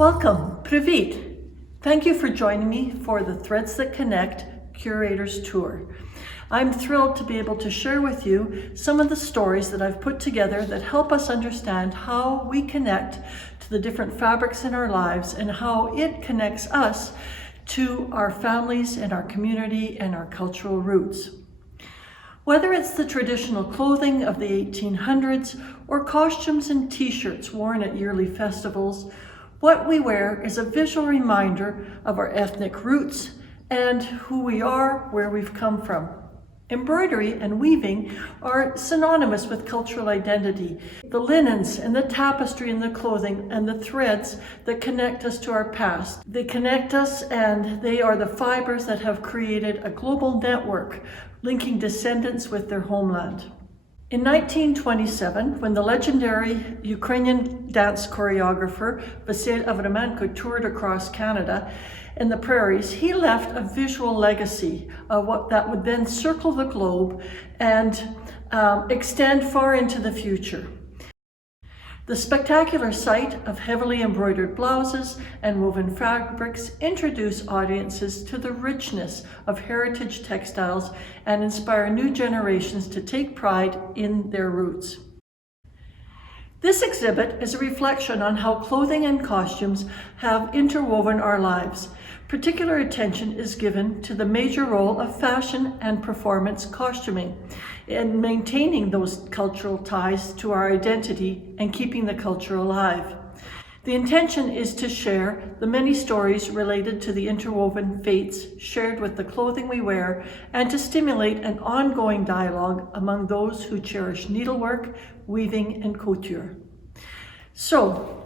Welcome, Privit. Thank you for joining me for the Threads That Connect Curator's Tour. I'm thrilled to be able to share with you some of the stories that I've put together that help us understand how we connect to the different fabrics in our lives and how it connects us to our families and our community and our cultural roots. Whether it's the traditional clothing of the 1800s or costumes and t-shirts worn at yearly festivals, what we wear is a visual reminder of our ethnic roots and who we are, where we've come from. Embroidery and weaving are synonymous with cultural identity. The linens and the tapestry and the clothing and the threads that connect us to our past. They connect us, and they are the fibers that have created a global network linking descendants with their homeland. In 1927, when the legendary Ukrainian dance choreographer Vasyl Avramenko toured across Canada and the prairies, he left a visual legacy of what that would then circle the globe and extend far into the future. The spectacular sight of heavily embroidered blouses and woven fabrics introduce audiences to the richness of heritage textiles and inspire new generations to take pride in their roots. This exhibit is a reflection on how clothing and costumes have interwoven our lives. Particular attention is given to the major role of fashion and performance costuming in maintaining those cultural ties to our identity and keeping the culture alive. The intention is to share the many stories related to the interwoven fates shared with the clothing we wear and to stimulate an ongoing dialogue among those who cherish needlework, weaving, and couture. So,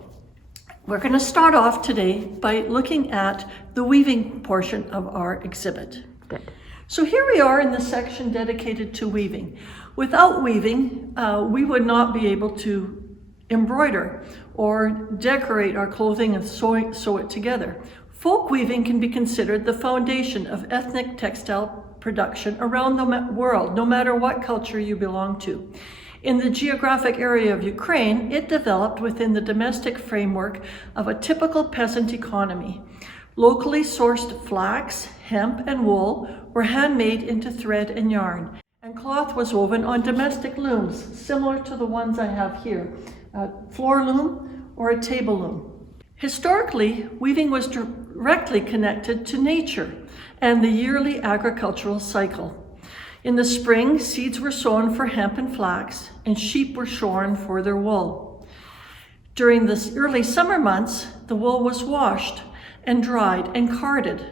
we're going to start off today by looking at the weaving portion of our exhibit. Good. So here we are in the section dedicated to weaving. Without weaving, we would not be able to embroider or decorate our clothing and sew it together. Folk weaving can be considered the foundation of ethnic textile production around the world, no matter what culture you belong to. In the geographic area of Ukraine, it developed within the domestic framework of a typical peasant economy. Locally sourced flax, hemp, and wool were handmade into thread and yarn, and cloth was woven on domestic looms, similar to the ones I have here, a floor loom or a table loom. Historically, weaving was directly connected to nature and the yearly agricultural cycle. In the spring, seeds were sown for hemp and flax, and sheep were shorn for their wool. During the early summer months, the wool was washed and dried and carded.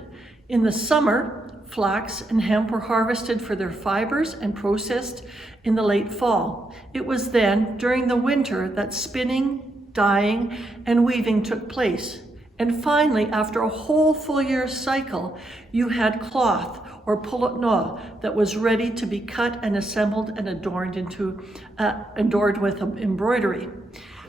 In the summer, flax and hemp were harvested for their fibers and processed in the late fall. It was then, during the winter, that spinning, dyeing, and weaving took place. And finally, after a whole full year's cycle, you had cloth, or polotno, that was ready to be cut and assembled and adorned with embroidery.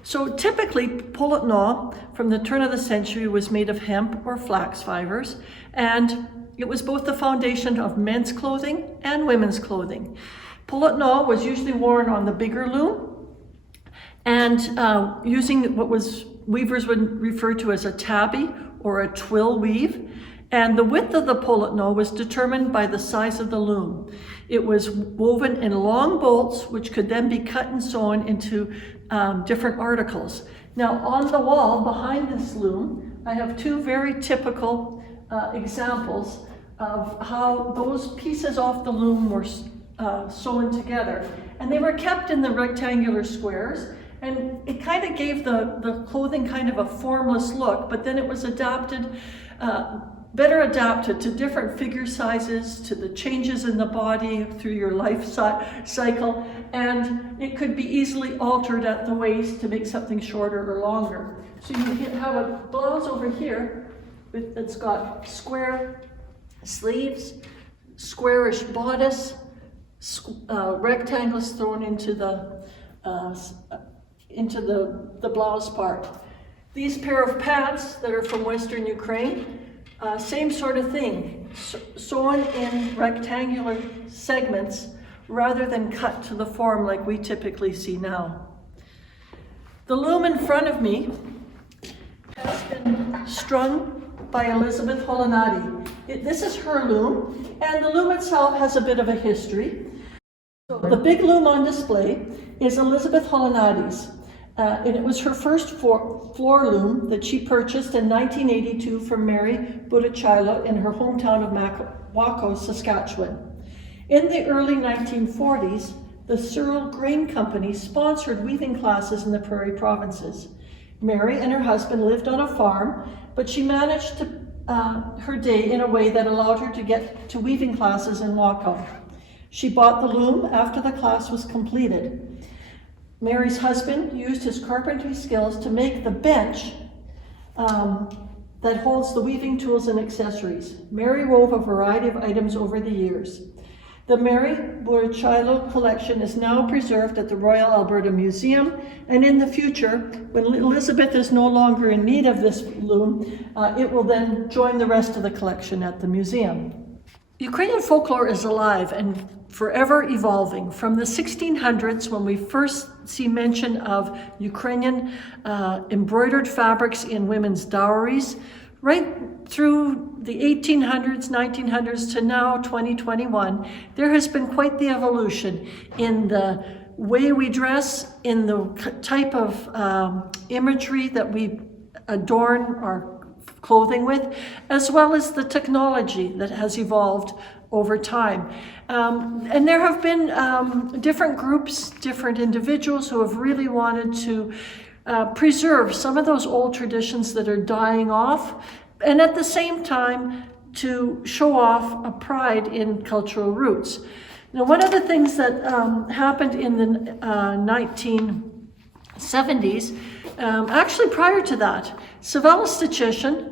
So typically, polotno from the turn of the century was made of hemp or flax fibers, and it was both the foundation of men's clothing and women's clothing. Polotno was usually worn on the bigger loom, and using what weavers would refer to as a tabby or a twill weave. And the width of the polotno was determined by the size of the loom. It was woven in long bolts, which could then be cut and sewn into different articles. Now, on the wall behind this loom, I have two very typical examples of how those pieces off the loom were sewn together. And they were kept in the rectangular squares, and it kind of gave the clothing kind of a formless look, but then it was better adapted to different figure sizes, to the changes in the body through your life cycle, and it could be easily altered at the waist to make something shorter or longer. So you can have a blouse over here that's got square sleeves, squarish bodice, rectangles thrown into the blouse part. These pair of pants that are from Western Ukraine, same sort of thing, sewn in rectangular segments rather than cut to the form like we typically see now. The loom in front of me has been strung by Elizabeth Hollandi. This is her loom, and the loom itself has a bit of a history. So the big loom on display is Elizabeth Hollandi's, and it was her first floor loom that she purchased in 1982 from Mary Budichilo in her hometown of MacEwan, Saskatchewan. In the early 1940s, the Cyril Grain Company sponsored weaving classes in the Prairie provinces. Mary and her husband lived on a farm, but she managed her day in a way that allowed her to get to weaving classes in Waco. She bought the loom after the class was completed. Mary's husband used his carpentry skills to make the bench that holds the weaving tools and accessories. Mary wove a variety of items over the years. The Mary Budichilo collection is now preserved at the Royal Alberta Museum, and in the future, when Elizabeth is no longer in need of this loom, it will then join the rest of the collection at the museum. Ukrainian folklore is alive and forever evolving. From the 1600s, when we first see mention of Ukrainian embroidered fabrics in women's dowries, right through the 1800s, 1900s to now, 2021, there has been quite the evolution in the way we dress, in the type of imagery that we adorn our clothing with, as well as the technology that has evolved over time. And there have been different groups, different individuals who have really wanted to preserve some of those old traditions that are dying off, and at the same time to show off a pride in cultural roots. Now, one of the things that happened in the 1970s, actually prior to that, Savella Stachician,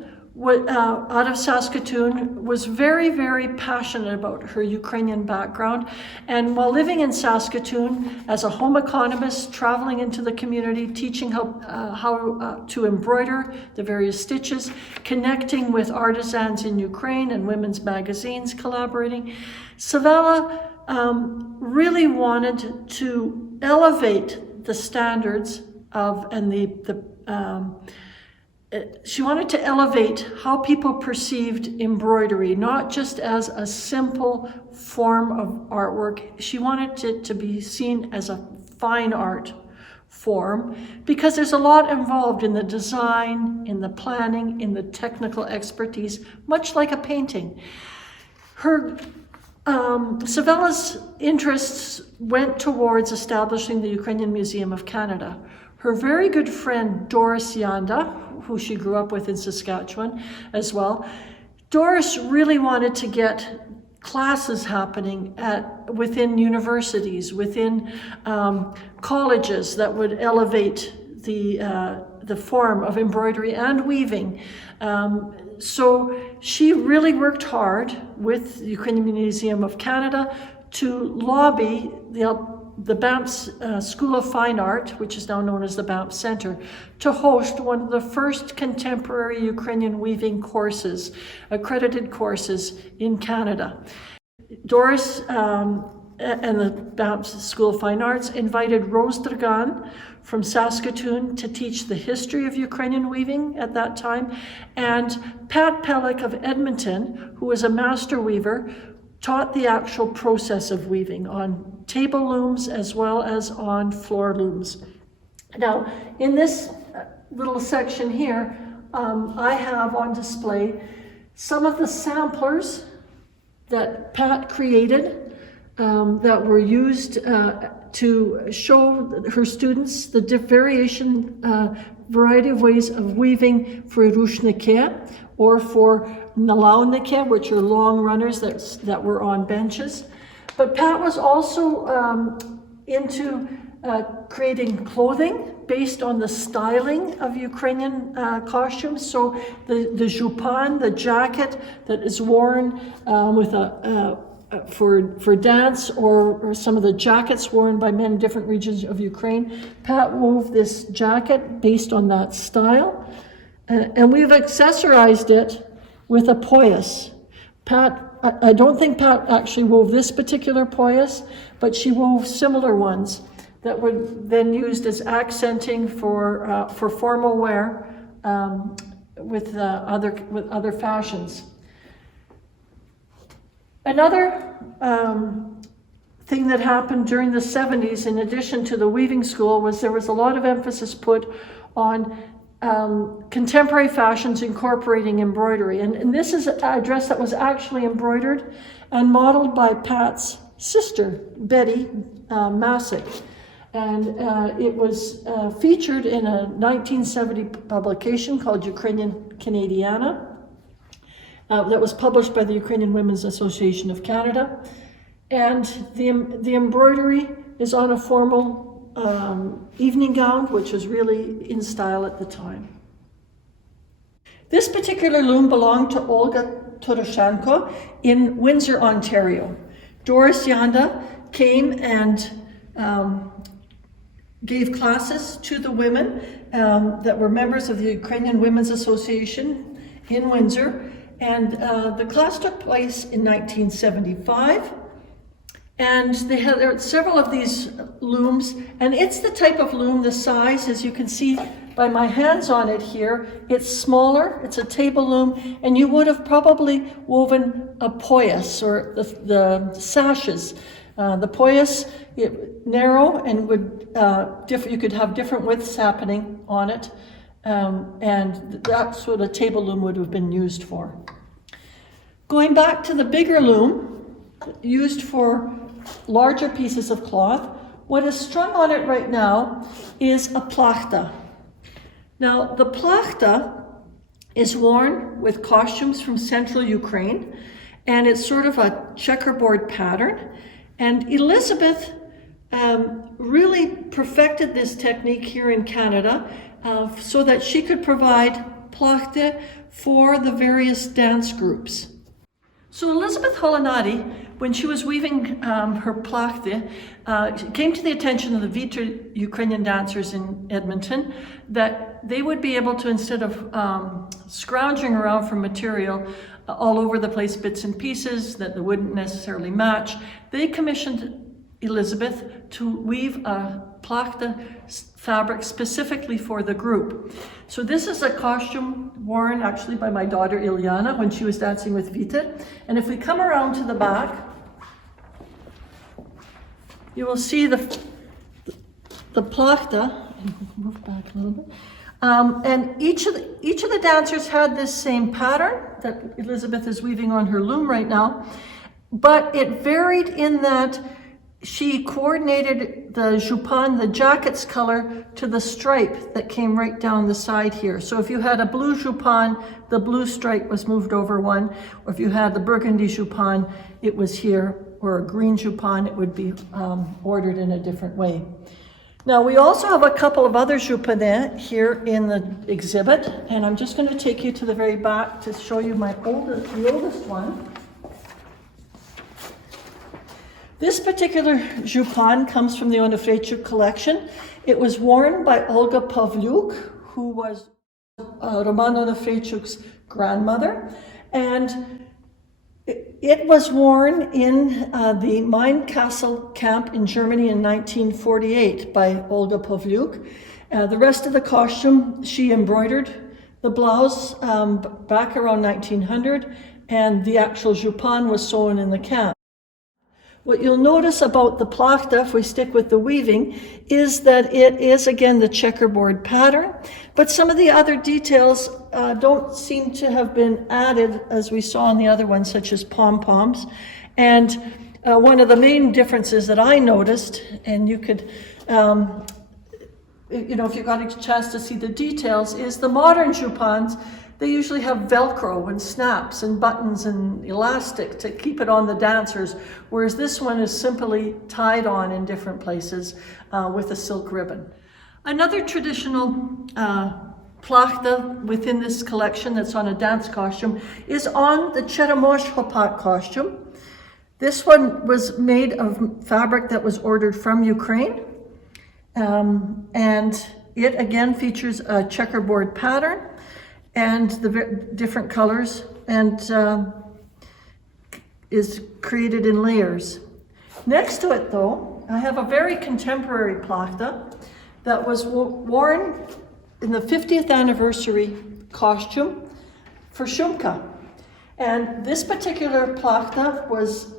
out of Saskatoon, was very, very passionate about her Ukrainian background. And while living in Saskatoon as a home economist, traveling into the community, teaching how to embroider the various stitches, connecting with artisans in Ukraine and women's magazines, collaborating, Savella really wanted to elevate the standards of, and she wanted to elevate how people perceived embroidery, not just as a simple form of artwork. She wanted it to be seen as a fine art form, because there's a lot involved in the design, in the planning, in the technical expertise, much like a painting. Her Savella's interests went towards establishing the Ukrainian Museum of Canada. Her very good friend Doris Yanda, who she grew up with in Saskatchewan as well, Doris really wanted to get classes happening within universities, within colleges that would elevate the form of embroidery and weaving. So she really worked hard with the Ukrainian Museum of Canada to lobby the Banff's School of Fine Art, which is now known as the Banff Center, to host one of the first contemporary Ukrainian weaving courses, accredited courses in Canada. Doris and the Banff School of Fine Arts invited Rose Dragan from Saskatoon to teach the history of Ukrainian weaving at that time, and Pat Pellick of Edmonton, who was a master weaver, taught the actual process of weaving on table looms as well as on floor looms. Now, in this little section here, I have on display some of the samplers that Pat created that were used to show her students the variety of ways of weaving for rushnike or for nalaunike, which are long runners that were on benches. But Pat was also into creating clothing based on the styling of Ukrainian costumes. So the jupan, the jacket that is worn with for dance, or some of the jackets worn by men in different regions of Ukraine. Pat wove this jacket based on that style, and we've accessorized it with a poyas. I don't think Pat actually wove this particular poyas, but she wove similar ones that were then used as accenting for formal wear with other fashions. Another thing that happened during the 70s, in addition to the weaving school, was there was a lot of emphasis put on contemporary fashions incorporating embroidery. And this is a dress that was actually embroidered and modeled by Pat's sister, Betty Masick. And it was featured in a 1970 publication called Ukrainian Canadiana that was published by the Ukrainian Women's Association of Canada. And the embroidery is on a formal evening gown, which was really in style at the time. This particular loom belonged to Olga Tarasenko in Windsor, Ontario. Doris Yanda came and gave classes to the women that were members of the Ukrainian Women's Association in Windsor. And the class took place in 1975. And there are several of these looms, and it's the type of loom, the size, as you can see by my hands on it here, it's smaller, it's a table loom, and you would have probably woven a poyas, or the sashes. The poyas, narrow, and you could have different widths happening on it, and that's what a table loom would have been used for. Going back to the bigger loom, used for larger pieces of cloth, what is strung on it right now is a plachta. Now, the plachta is worn with costumes from central Ukraine, and it's sort of a checkerboard pattern. And Elizabeth really perfected this technique here in Canada so that she could provide plachta for the various dance groups. So Elizabeth Hollandi, when she was weaving her plachta, came to the attention of the Vita Ukrainian dancers in Edmonton that they would be able to, instead of scrounging around for material all over the place, bits and pieces that they wouldn't necessarily match, they commissioned Elizabeth to weave a plachta fabric specifically for the group. So this is a costume worn actually by my daughter Ilyana when she was dancing with Vita. And if we come around to the back, you will see the plachta. Move back a little bit. And each of the dancers had this same pattern that Elizabeth is weaving on her loom right now, but it varied in that she coordinated the jupon, the jacket's color, to the stripe that came right down the side here. So if you had a blue jupon, the blue stripe was moved over one, or if you had the burgundy jupon, it was here, or a green jupon, it would be ordered in a different way. Now, we also have a couple of other juponets here in the exhibit, and I'm just going to take you to the very back to show you the oldest one. This particular jupon comes from the Onufreychuk collection. It was worn by Olga Pavlyuk, who was Roman Onufreychuk's grandmother, and it was worn in the Main Castle camp in Germany in 1948 by Olga Pavlyuk. The rest of the costume, she embroidered the blouse back around 1900, and the actual jupon was sewn in the camp. What you'll notice about the plachta, if we stick with the weaving, is that it is again the checkerboard pattern, but some of the other details don't seem to have been added as we saw on the other ones, such as pom-poms. And one of the main differences that I noticed, and you could, if you got a chance to see the details, is the modern jupons, they usually have Velcro and snaps and buttons and elastic to keep it on the dancers, whereas this one is simply tied on in different places with a silk ribbon. Another traditional plachta within this collection that's on a dance costume is on the Cheremosh Hopat costume. This one was made of fabric that was ordered from Ukraine, and it again features a checkerboard pattern and the different colors, and is created in layers. Next to it though, I have a very contemporary plachta that was worn in the 50th anniversary costume for Shumka. And this particular plachta was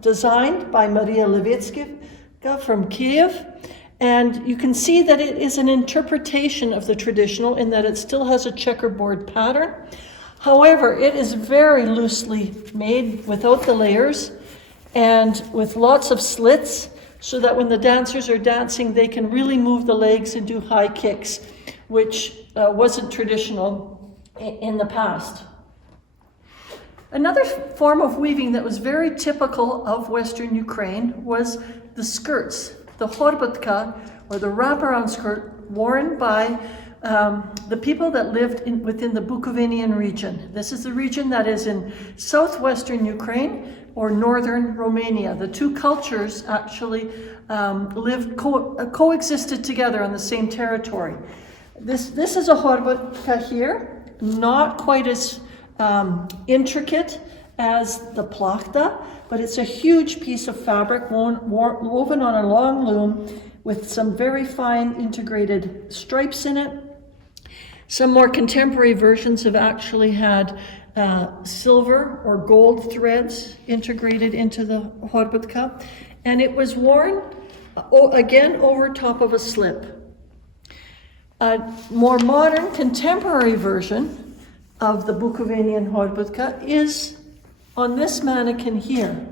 designed by Maria Levitska from Kiev. And you can see that it is an interpretation of the traditional in that it still has a checkerboard pattern. However, it is very loosely made without the layers and with lots of slits so that when the dancers are dancing, they can really move the legs and do high kicks, which wasn't traditional in the past. Another form of weaving that was very typical of Western Ukraine was the skirts, the horbatka, or the wraparound skirt worn by the people that lived within the Bukovinian region. This is the region that is in southwestern Ukraine or northern Romania. The two cultures actually coexisted together on the same territory. This is a horbatka here, not quite as intricate as the plachta, but it's a huge piece of fabric woven on a long loom with some very fine integrated stripes in it. Some more contemporary versions have actually had silver or gold threads integrated into the horbatka, and it was worn again over top of a slip. A more modern contemporary version of the Bukovinian horbatka is on this mannequin here.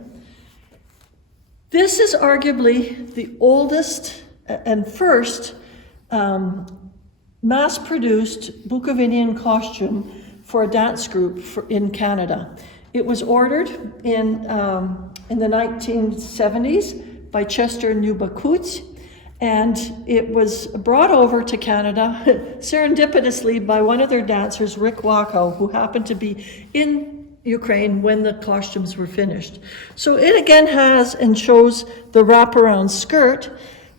This is arguably the oldest and first mass-produced Bukovinian costume for a dance group in Canada. It was ordered in the 1970s by Chester Nubakut, and it was brought over to Canada serendipitously by one of their dancers, Rick Wackow, who happened to be in Ukraine when the costumes were finished. So it again has and shows the wraparound skirt,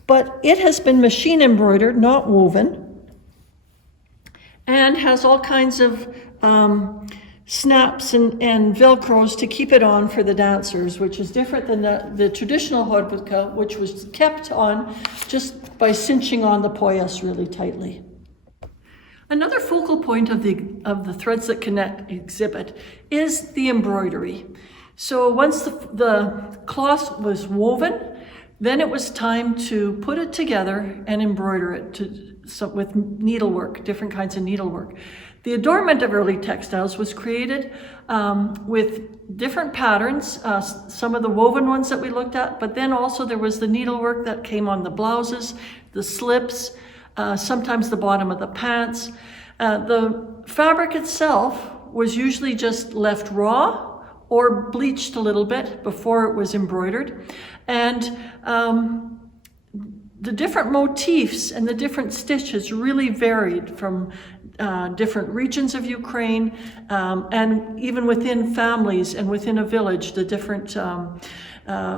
but it has been machine embroidered, not woven, and has all kinds of snaps and velcros to keep it on for the dancers, which is different than the traditional horbatka, which was kept on just by cinching on the poyas really tightly. Another focal point of the Threads That Connect exhibit is the embroidery. So once the cloth was woven, then it was time to put it together and embroider it with needlework, different kinds of needlework. The adornment of early textiles was created with different patterns, some of the woven ones that we looked at, but then also there was the needlework that came on the blouses, the slips, sometimes the bottom of the pants. The fabric itself was usually just left raw or bleached a little bit before it was embroidered. And the different motifs and the different stitches really varied from different regions of Ukraine, and even within families and within a village, the different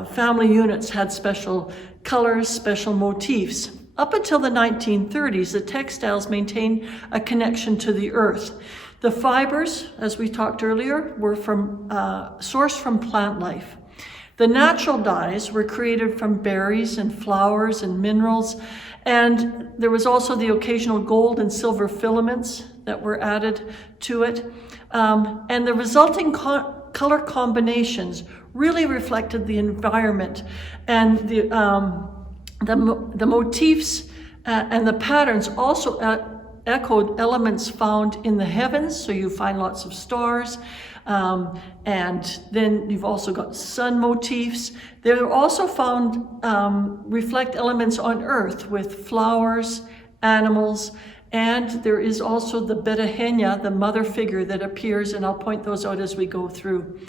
family units had special colors, special motifs. Up until the 1930s, the textiles maintained a connection to the earth. The fibers, as we talked earlier, were sourced from plant life. The natural dyes were created from berries and flowers and minerals, and there was also the occasional gold and silver filaments that were added to it. And the resulting color combinations really reflected the environment, and the motifs and the patterns also echoed elements found in the heavens. So you find lots of stars, and then you've also got sun motifs. They're also found reflect elements on earth with flowers, animals, and there is also the Betahenya, the mother figure that appears, and I'll point those out as we go through.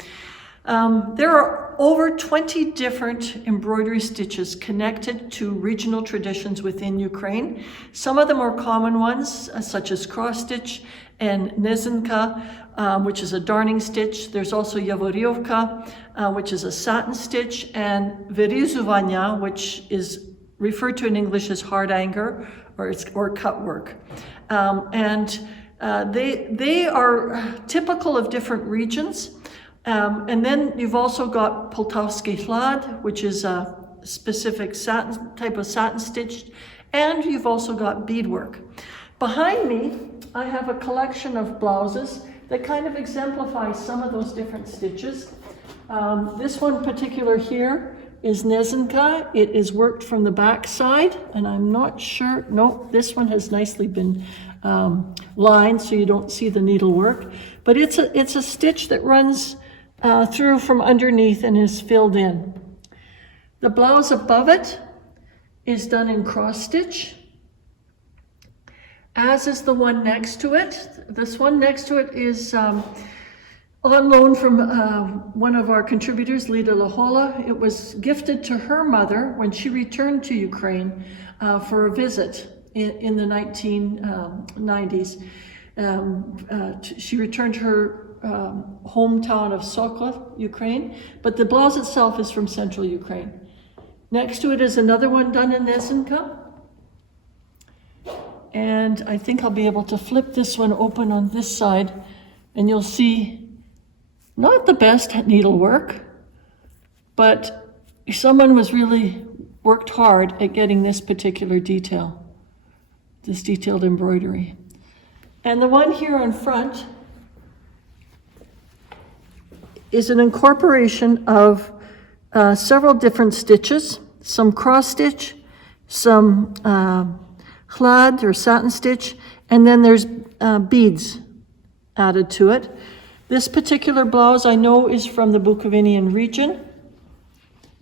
There are over 20 different embroidery stitches connected to regional traditions within Ukraine. Some of the more common ones, such as cross stitch and nezinka, which is a darning stitch. There's also yavoriovka, which is a satin stitch, and verizuvanya, which is referred to in English as hard anger or cut work. They are typical of different regions. And then you've also got Poltavsky Hlad, which is a specific type of satin stitch, and you've also got beadwork. Behind me, I have a collection of blouses that kind of exemplify some of those different stitches. This one particular here is Nezenka. It is worked from the back side, and I'm not sure, no, this one has nicely been lined so you don't see the needlework. But it's a stitch that runs through from underneath and is filled in. The blouse above it is done in cross stitch, as is the one next to it. This one next to it is on loan from one of our contributors, Lida Lahola. It was gifted to her mother when she returned to Ukraine for a visit in the 1990s. She returned to her hometown of Sokol, Ukraine, but the blouse itself is from central Ukraine. Next to it is another one done in Nezenka. And I think I'll be able to flip this one open on this side, and you'll see not the best needlework, but someone was really worked hard at getting this particular detail, this detailed embroidery. And the one here in front is an incorporation of several different stitches, some cross stitch, some chlad or satin stitch, and then there's beads added to it. This particular blouse I know is from the Bukovinian region.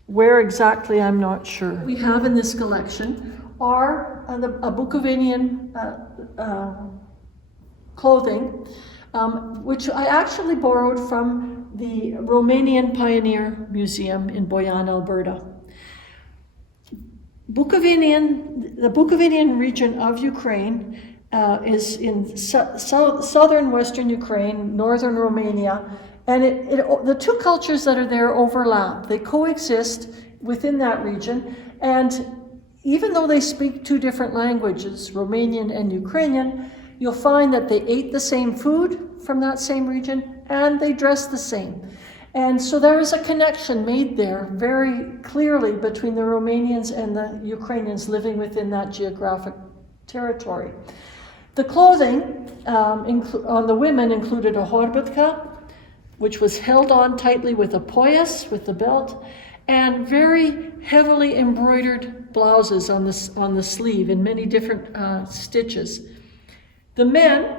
Where exactly, I'm not sure. What we have in this collection are a Bukovinian clothing, which I actually borrowed from the Romanian Pioneer Museum in Boyan, Alberta. The Bukovinian region of Ukraine is in southern western Ukraine, northern Romania, and the two cultures that are there overlap. They coexist within that region, and even though they speak two different languages, Romanian and Ukrainian, you'll find that they ate the same food from that same region, and they dress the same. And so there is a connection made there very clearly between the Romanians and the Ukrainians living within that geographic territory. The clothing on the women included a horbatka, which was held on tightly with a poyas, with the belt, and very heavily embroidered blouses on the sleeve in many different stitches. The men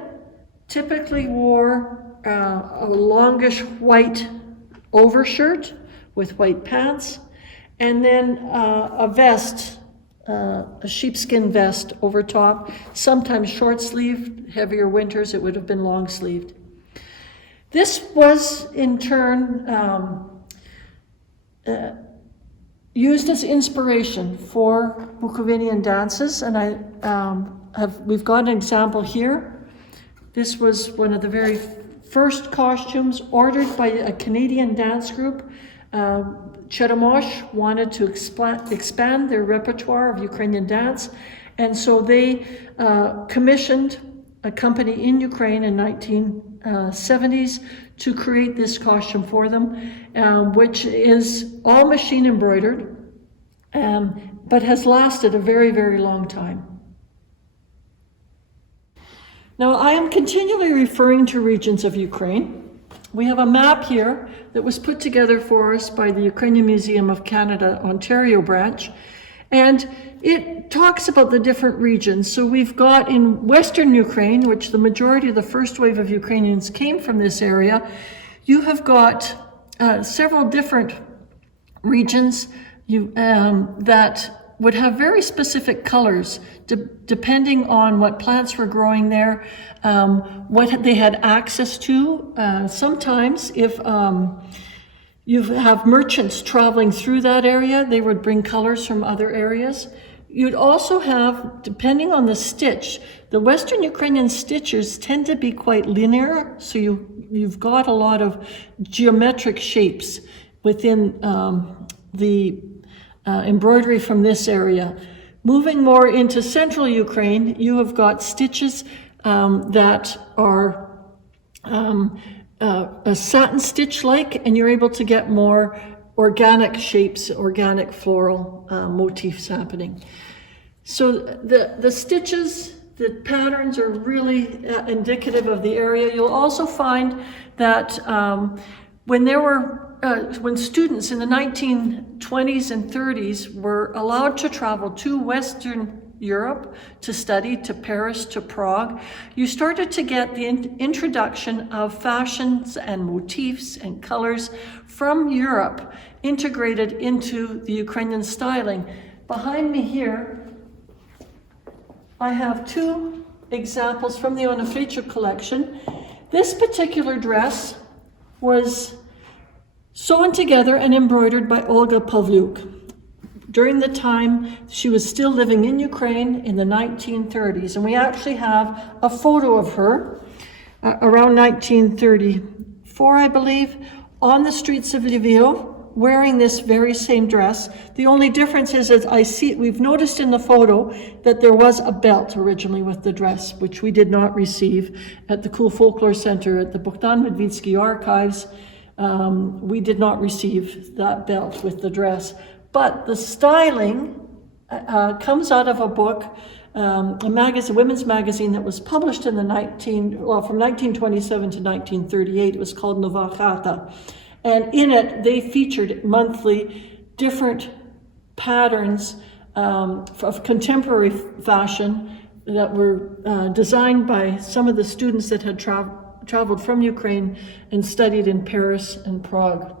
typically wore a longish white overshirt with white pants, and then a vest, a sheepskin vest over top, sometimes short sleeved, heavier winters it would have been long sleeved. This was in turn used as inspiration for Bukovinian dances, and we've got an example here. This was one of the very first costumes ordered by a Canadian dance group. Cheladyn wanted to expand their repertoire of Ukrainian dance, and so they commissioned a company in Ukraine in 1970s to create this costume for them, which is all machine embroidered, but has lasted a very, very long time. Now, I am continually referring to regions of Ukraine. We have a map here that was put together for us by the Ukrainian Museum of Canada, Ontario branch, and it talks about the different regions. So we've got in Western Ukraine, which the majority of the first wave of Ukrainians came from this area, you have got several different regions that would have very specific colors depending on what plants were growing there, what they had access to. Sometimes if you have merchants traveling through that area, they would bring colors from other areas. You'd also have, depending on the stitch, the Western Ukrainian stitches tend to be quite linear, so you've got a lot of geometric shapes within the embroidery from this area. Moving more into central Ukraine, you have got stitches that are a satin stitch-like, and you're able to get more organic shapes, organic floral motifs happening. So the stitches the patterns are really indicative of the area. You'll also find that when students in the 1920s and 30s were allowed to travel to Western Europe to study, to Paris, to Prague, you started to get the introduction of fashions and motifs and colors from Europe integrated into the Ukrainian styling. Behind me here, I have two examples from the Onofrechuk collection. This particular dress was sewn together and embroidered by Olga Pavlyuk during the time she was still living in Ukraine in the 1930s. And we actually have a photo of her around 1934, I believe, on the streets of Lviv, wearing this very same dress. The only difference is we've noticed in the photo that there was a belt originally with the dress, which we did not receive at the Cool Folklore Center at the Bogdan Medvedsky Archives. We did not receive that belt with the dress. But the styling comes out of a book, a women's magazine that was published in from 1927 to 1938. It was called Nova Chata. And in it, they featured monthly different patterns of contemporary fashion that were designed by some of the students that had traveled from Ukraine and studied in Paris and Prague.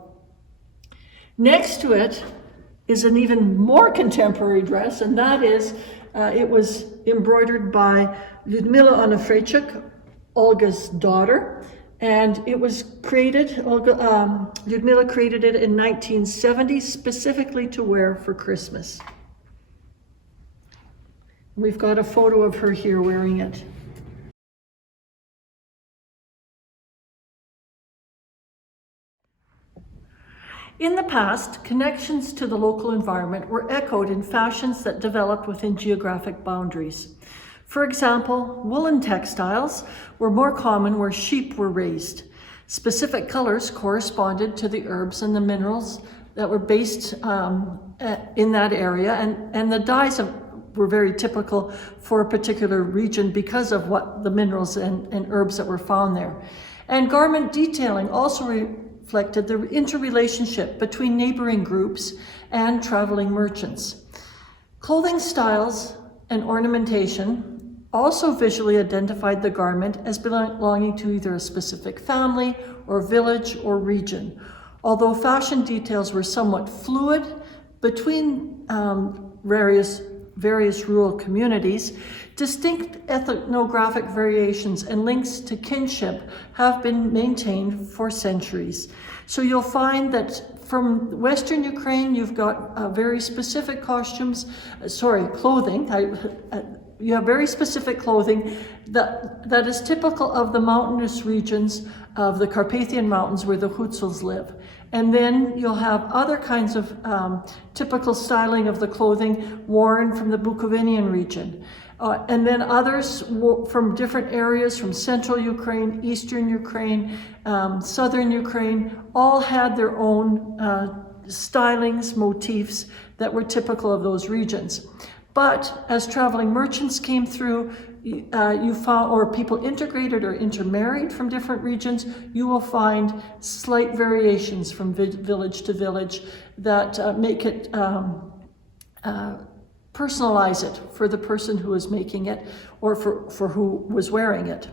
Next to it is an even more contemporary dress, and that is, it was embroidered by Lyudmila Onofrechuk, Olga's daughter, and it was created, Lyudmila created it in 1970 specifically to wear for Christmas. We've got a photo of her here wearing it. In the past, connections to the local environment were echoed in fashions that developed within geographic boundaries. For example, woolen textiles were more common where sheep were raised. Specific colors corresponded to the herbs and the minerals that were based in that area, and the dyes were very typical for a particular region because of what the minerals and herbs that were found there. And garment detailing also reflected the interrelationship between neighboring groups and traveling merchants. Clothing styles and ornamentation also visually identified the garment as belonging to either a specific family or village or region. Although fashion details were somewhat fluid between various rural communities, distinct ethnographic variations and links to kinship have been maintained for centuries. So you'll find that from Western Ukraine, you've got very specific clothing. You have very specific clothing that is typical of the mountainous regions of the Carpathian Mountains where the Hutsuls live. And then you'll have other kinds of typical styling of the clothing worn from the Bukovinian region. And then others from different areas, from central Ukraine, eastern Ukraine, southern Ukraine, all had their own stylings, motifs that were typical of those regions. But as traveling merchants came through, you found, or people integrated or intermarried from different regions, you will find slight variations from village to village that make it, personalize it for the person who is making it or for who was wearing it.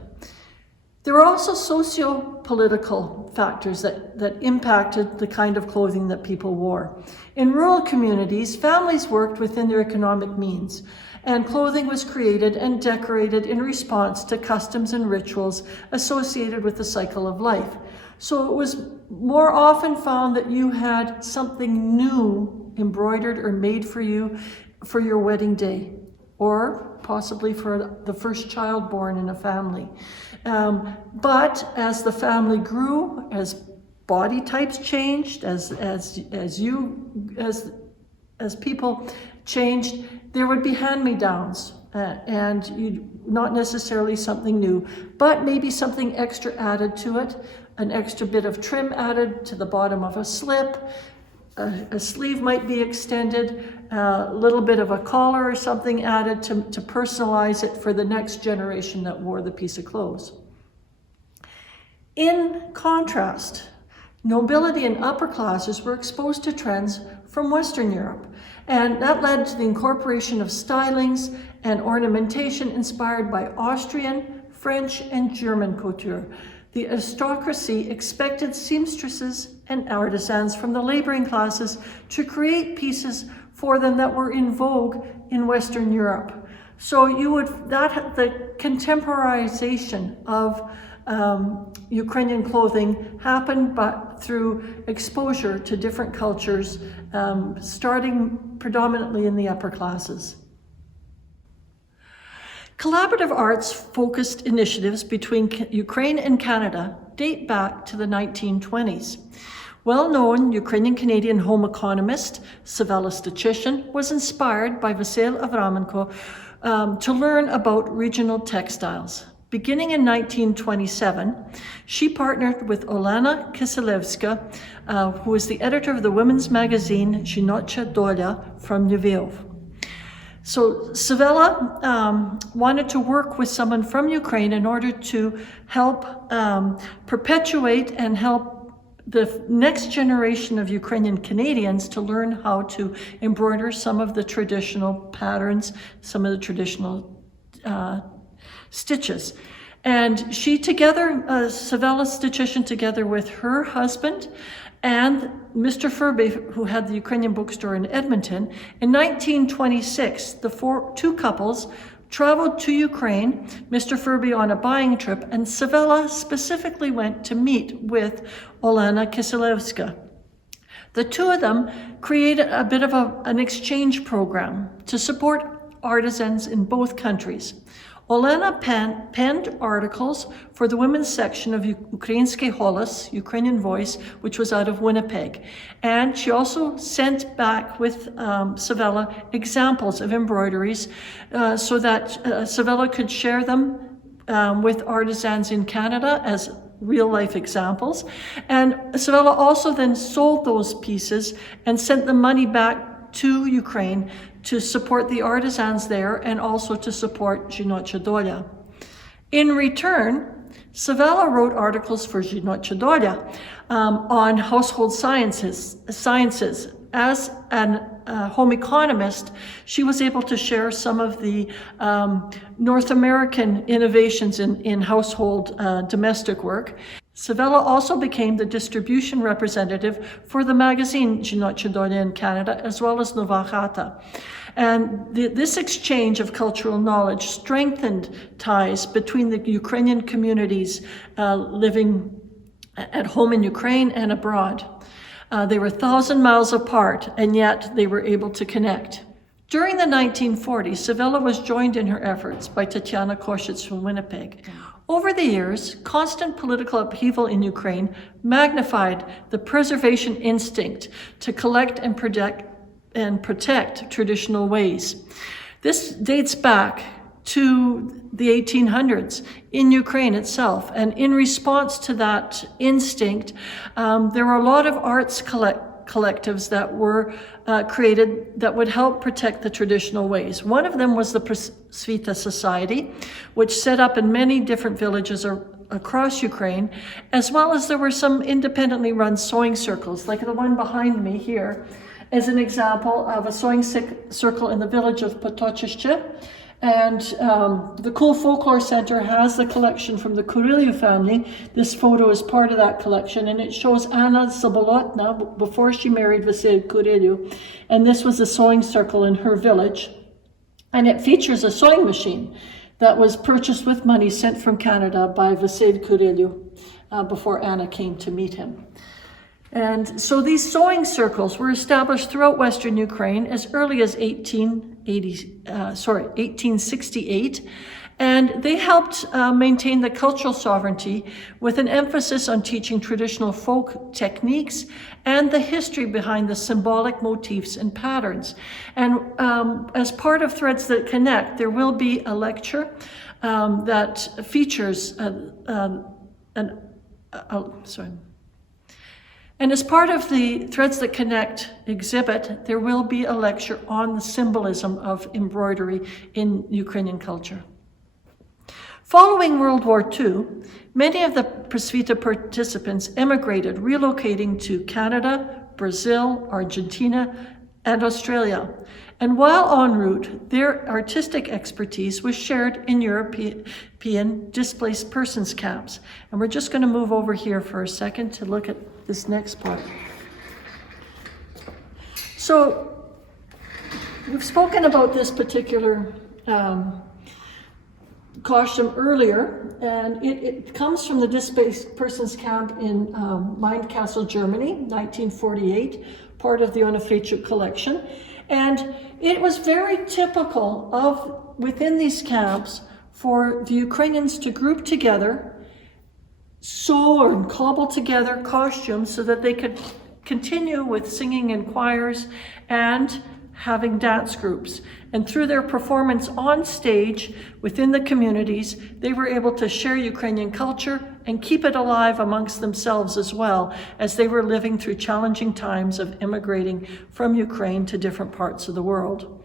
There were also socio-political factors that impacted the kind of clothing that people wore. In rural communities, families worked within their economic means, and clothing was created and decorated in response to customs and rituals associated with the cycle of life. So it was more often found that you had something new embroidered or made for you for your wedding day, or possibly for the first child born in a family. But as the family grew, as body types changed, as people changed, there would be hand-me-downs, and not necessarily something new, but maybe something extra added to it, an extra bit of trim added to the bottom of a slip. A sleeve might be extended, a little bit of a collar or something added to personalize it for the next generation that wore the piece of clothes. In contrast, nobility and upper classes were exposed to trends from Western Europe, and that led to the incorporation of stylings and ornamentation inspired by Austrian, French, and German couture. The aristocracy expected seamstresses and artisans from the laboring classes to create pieces for them that were in vogue in Western Europe. So the contemporization of Ukrainian clothing happened but through exposure to different cultures, starting predominantly in the upper classes. Collaborative arts-focused initiatives between Ukraine and Canada date back to the 1920s. Well-known Ukrainian-Canadian home economist, Savella Stachyshin, was inspired by Vasyl Avramenko to learn about regional textiles. Beginning in 1927, she partnered with Olena Kiselevska, who was the editor of the women's magazine Zhinocha Dolia from Lviv. So Savella wanted to work with someone from Ukraine in order to help perpetuate and help the next generation of Ukrainian Canadians to learn how to embroider some of the traditional patterns, some of the traditional stitches. And she together, Savella Stachyshin, together with her husband and Mr. Furby, who had the Ukrainian bookstore in Edmonton, in 1926, the two couples traveled to Ukraine, Mr. Furby on a buying trip, and Savella specifically went to meet with Olena Kiselevska. The two of them created a bit of an exchange program to support artisans in both countries. Olena penned articles for the women's section of Ukrainsky Holos, Ukrainian Voice, which was out of Winnipeg. And she also sent back with Savella examples of embroideries so that Savella could share them with artisans in Canada as real-life examples. And Savella also then sold those pieces and sent the money back to Ukraine to support the artisans there and also to support Zhinocha Dolia. In return, Savella wrote articles for Zhinocha Dolia on household sciences. As a home economist, she was able to share some of the North American innovations in household domestic work. Savella also became the distribution representative for the magazine Zhinocha Dolia in Canada, as well as Nova Chata. And this exchange of cultural knowledge strengthened ties between the Ukrainian communities living at home in Ukraine and abroad. They were 1,000 miles apart, and yet they were able to connect. During the 1940s, Savella was joined in her efforts by Tatiana Koshitz from Winnipeg. Over the years, constant political upheaval in Ukraine magnified the preservation instinct to collect and protect traditional ways. This dates back to the 1800s in Ukraine itself. And in response to that instinct, there were a lot of arts collectives that were created that would help protect the traditional ways. One of them was the Privit Society, which set up in many different villages across Ukraine, as well as there were some independently run sewing circles, like the one behind me here, as an example of a sewing circle in the village of Potochiще. And the Cool Folklore Center has the collection from the Kuryliu family. This photo is part of that collection, and it shows Anna Zabolotna before she married Vasyl Kuryliu. And this was a sewing circle in her village. And it features a sewing machine that was purchased with money sent from Canada by Vasyl Kuryliu before Anna came to meet him. And so these sewing circles were established throughout Western Ukraine as early as 1868, and they helped maintain the cultural sovereignty with an emphasis on teaching traditional folk techniques and the history behind the symbolic motifs and patterns. And as part of Threads That Connect, there will be a lecture that features And as part of the Threads That Connect exhibit, there will be a lecture on the symbolism of embroidery in Ukrainian culture. Following World War II, many of the Prasvita participants emigrated, relocating to Canada, Brazil, Argentina, and Australia. And while en route, their artistic expertise was shared in European displaced persons camps. And we're just going to move over here for a second to look at this next part. So we've spoken about this particular costume earlier, and it comes from the displaced persons camp in Mainz-Kassel, Germany, 1948, part of the Untitled collection. And it was very typical of, within these camps, for the Ukrainians to group together, sew and cobble together costumes so that they could continue with singing in choirs and having dance groups. And through their performance on stage within the communities, they were able to share Ukrainian culture and keep it alive amongst themselves as well, as they were living through challenging times of immigrating from Ukraine to different parts of the world.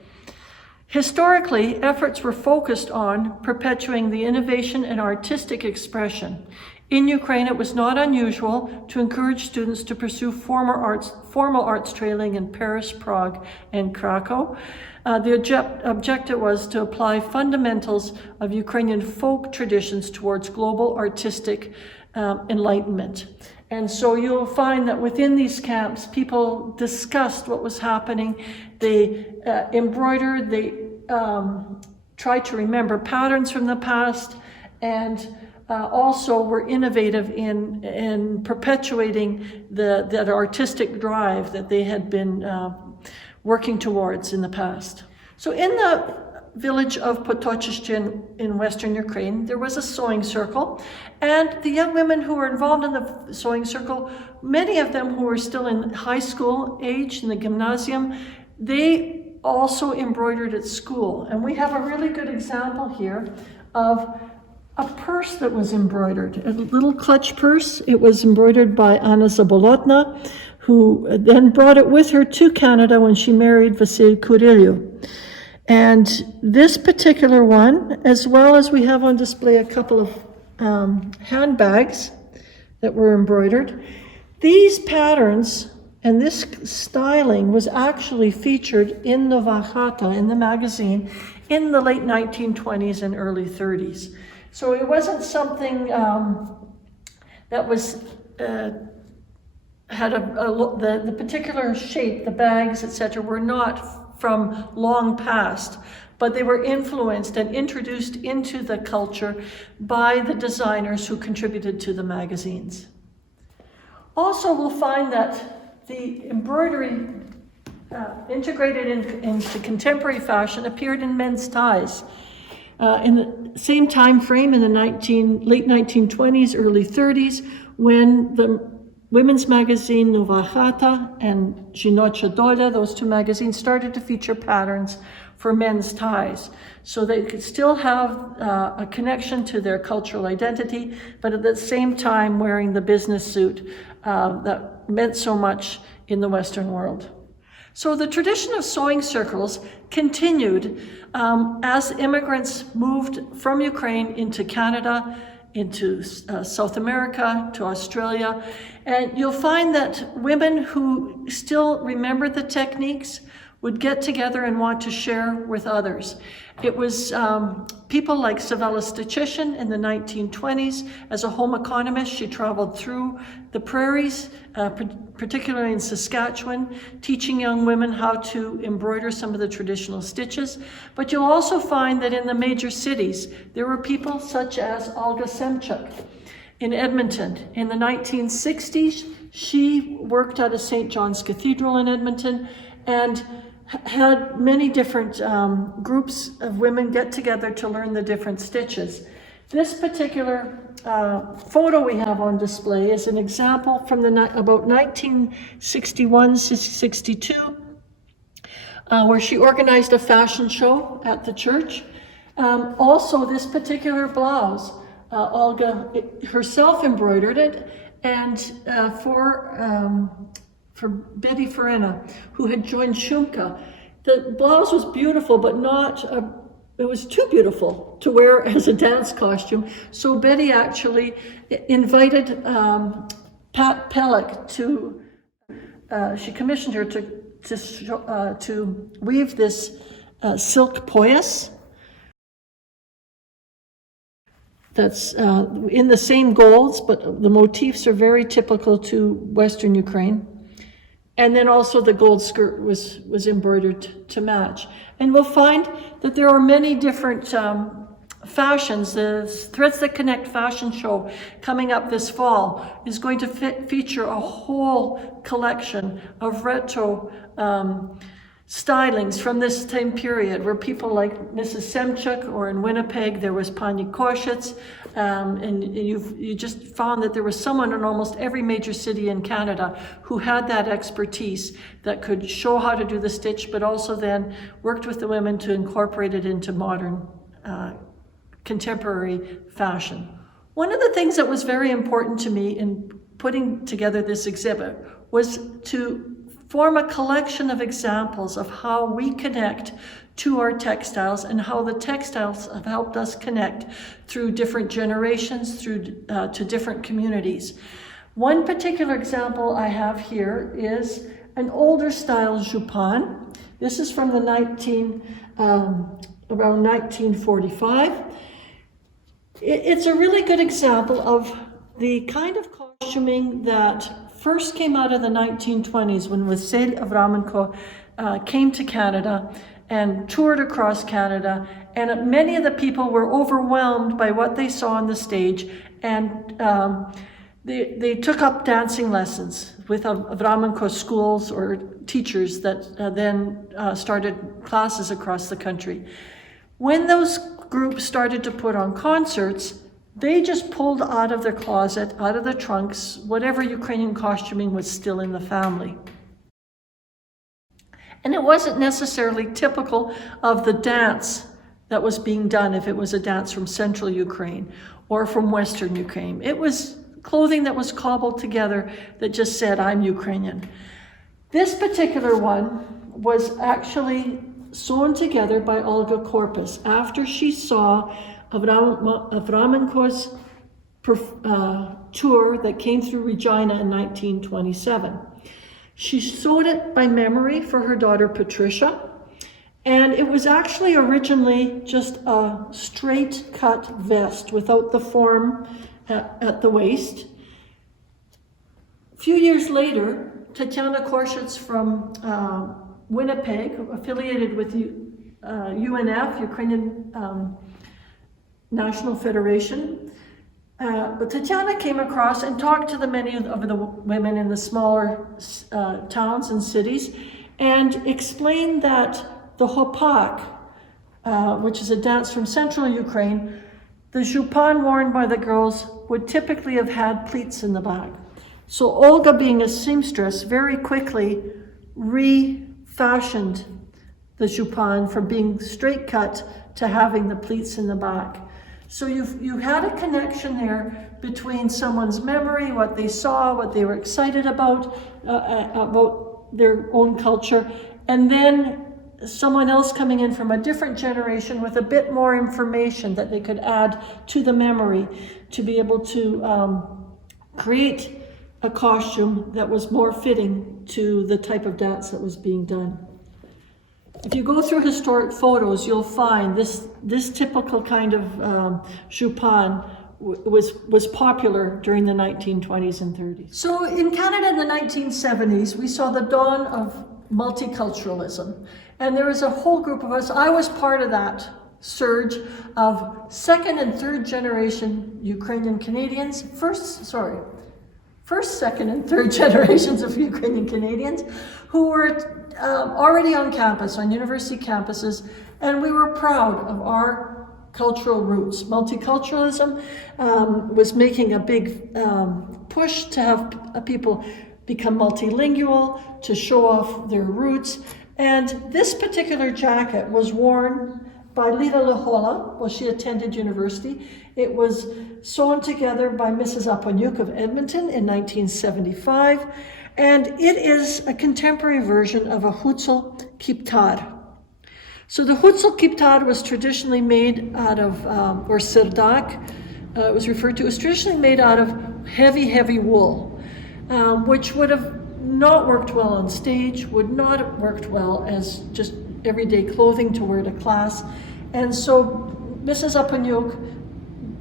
Historically, efforts were focused on perpetuating the innovation and artistic expression. In Ukraine, it was not unusual to encourage students to pursue formal arts training in Paris, Prague, and Krakow. The objective was to apply fundamentals of Ukrainian folk traditions towards global artistic enlightenment. And so you'll find that within these camps, people discussed what was happening. They embroidered, they tried to remember patterns from the past, and also were innovative in perpetuating that artistic drive that they had been working towards in the past. So in the village of Potochishin in Western Ukraine, there was a sewing circle, and the young women who were involved in the sewing circle, many of them who were still in high school age, in the gymnasium, they also embroidered at school. And we have a really good example here of a purse that was embroidered, a little clutch purse. It was embroidered by Anna Zabolotna, who then brought it with her to Canada when she married Vasil Kurilyu. And this particular one, as well as we have on display a couple of handbags that were embroidered, these patterns and this styling was actually featured in the Vachata, in the magazine, in the late 1920s and early 30s. So it wasn't something that was had the particular shape, the bags, etc., were not from long past, but they were influenced and introduced into the culture by the designers who contributed to the magazines. Also, we'll find that the embroidery integrated into contemporary fashion appeared in men's ties. In the same time frame, in the late 1920s, early 30s, when the women's magazine Nova Chata and Zhinocha Doля, those two magazines, started to feature patterns for men's ties. So they could still have a connection to their cultural identity, but at the same time wearing the business suit that meant so much in the Western world. So the tradition of sewing circles continued as immigrants moved from Ukraine into Canada, into South America, to Australia. And you'll find that women who still remember the techniques would get together and want to share with others. It was people like Savella Stichishin in the 1920s. As a home economist, she traveled through the prairies, particularly in Saskatchewan, teaching young women how to embroider some of the traditional stitches. But you'll also find that in the major cities, there were people such as Olga Semchuk in Edmonton. In the 1960s, she worked at a St. John's Cathedral in Edmonton and had many different groups of women get together to learn the different stitches. This particular photo we have on display is an example from about 1961-62, where she organized a fashion show at the church. Also, this particular blouse, Olga herself embroidered it, And for Betty Farina, who had joined Shumka, the blouse was beautiful, but it was too beautiful to wear as a dance costume. So Betty actually invited Pat Pellick she commissioned her to weave this silk poyas that's in the same golds, but the motifs are very typical to Western Ukraine. And then also the gold skirt was embroidered to match. And we'll find that there are many different fashions. The Threads That Connect fashion show coming up this fall is going to feature a whole collection of retro stylings from this time period, where people like Mrs. Sembaliuk, or in Winnipeg there was Pani Koshitz, and you just found that there was someone in almost every major city in Canada who had that expertise that could show how to do the stitch, but also then worked with the women to incorporate it into modern contemporary fashion. One of the things that was very important to me in putting together this exhibit was to form a collection of examples of how we connect to our textiles and how the textiles have helped us connect through different generations, to different communities. One particular example I have here is an older style jupon. This is from the around 1945. It's a really good example of the kind of costuming that first came out of the 1920s when Vasyl Avraменko came to Canada and toured across Canada, and many of the people were overwhelmed by what they saw on the stage, and they took up dancing lessons with Avraменko schools or teachers that then started classes across the country. When those groups started to put on concerts, they just pulled out of their closet, out of their trunks, whatever Ukrainian costuming was still in the family. And it wasn't necessarily typical of the dance that was being done if it was a dance from central Ukraine or from Western Ukraine. It was clothing that was cobbled together that just said, I'm Ukrainian. This particular one was actually sewn together by Olga Korpus after she saw Avraменko's tour that came through Regina in 1927. She sewed it by memory for her daughter Patricia, and it was actually originally just a straight cut vest without the form at the waist. A few years later, Tatiana Korshitz from Winnipeg, affiliated with UNF, Ukrainian National Federation. But Tatiana came across and talked to many of the women in the smaller towns and cities, and explained that the hopak, which is a dance from central Ukraine, the jupon worn by the girls would typically have had pleats in the back. So Olga, being a seamstress, very quickly refashioned the jupon from being straight cut to having the pleats in the back. So you had a connection there between someone's memory, what they saw, what they were excited about their own culture, and then someone else coming in from a different generation with a bit more information that they could add to the memory to be able to create a costume that was more fitting to the type of dance that was being done. If you go through historic photos, you'll find this typical kind of jupon was popular during the 1920s and 30s. So in Canada in the 1970s, we saw the dawn of multiculturalism. And there was a whole group of us, I was part of that surge of second and third generation Ukrainian Canadians, first, second, and third generations of Ukrainian Canadians who were already on campus, on university campuses, and we were proud of our cultural roots. Multiculturalism was making a big push to have people become multilingual, to show off their roots. And this particular jacket was worn by Lita Lahola while she attended university. It was sewn together by Mrs. Aponyuk of Edmonton in 1975, and it is a contemporary version of a hutsal kiptar. So the hutsal kiptar was traditionally made out of, or sirdak, it was referred to, it was traditionally made out of heavy wool, which would have not worked well on stage, would not have worked well as just everyday clothing to wear to class. And so Mrs. Aponyuk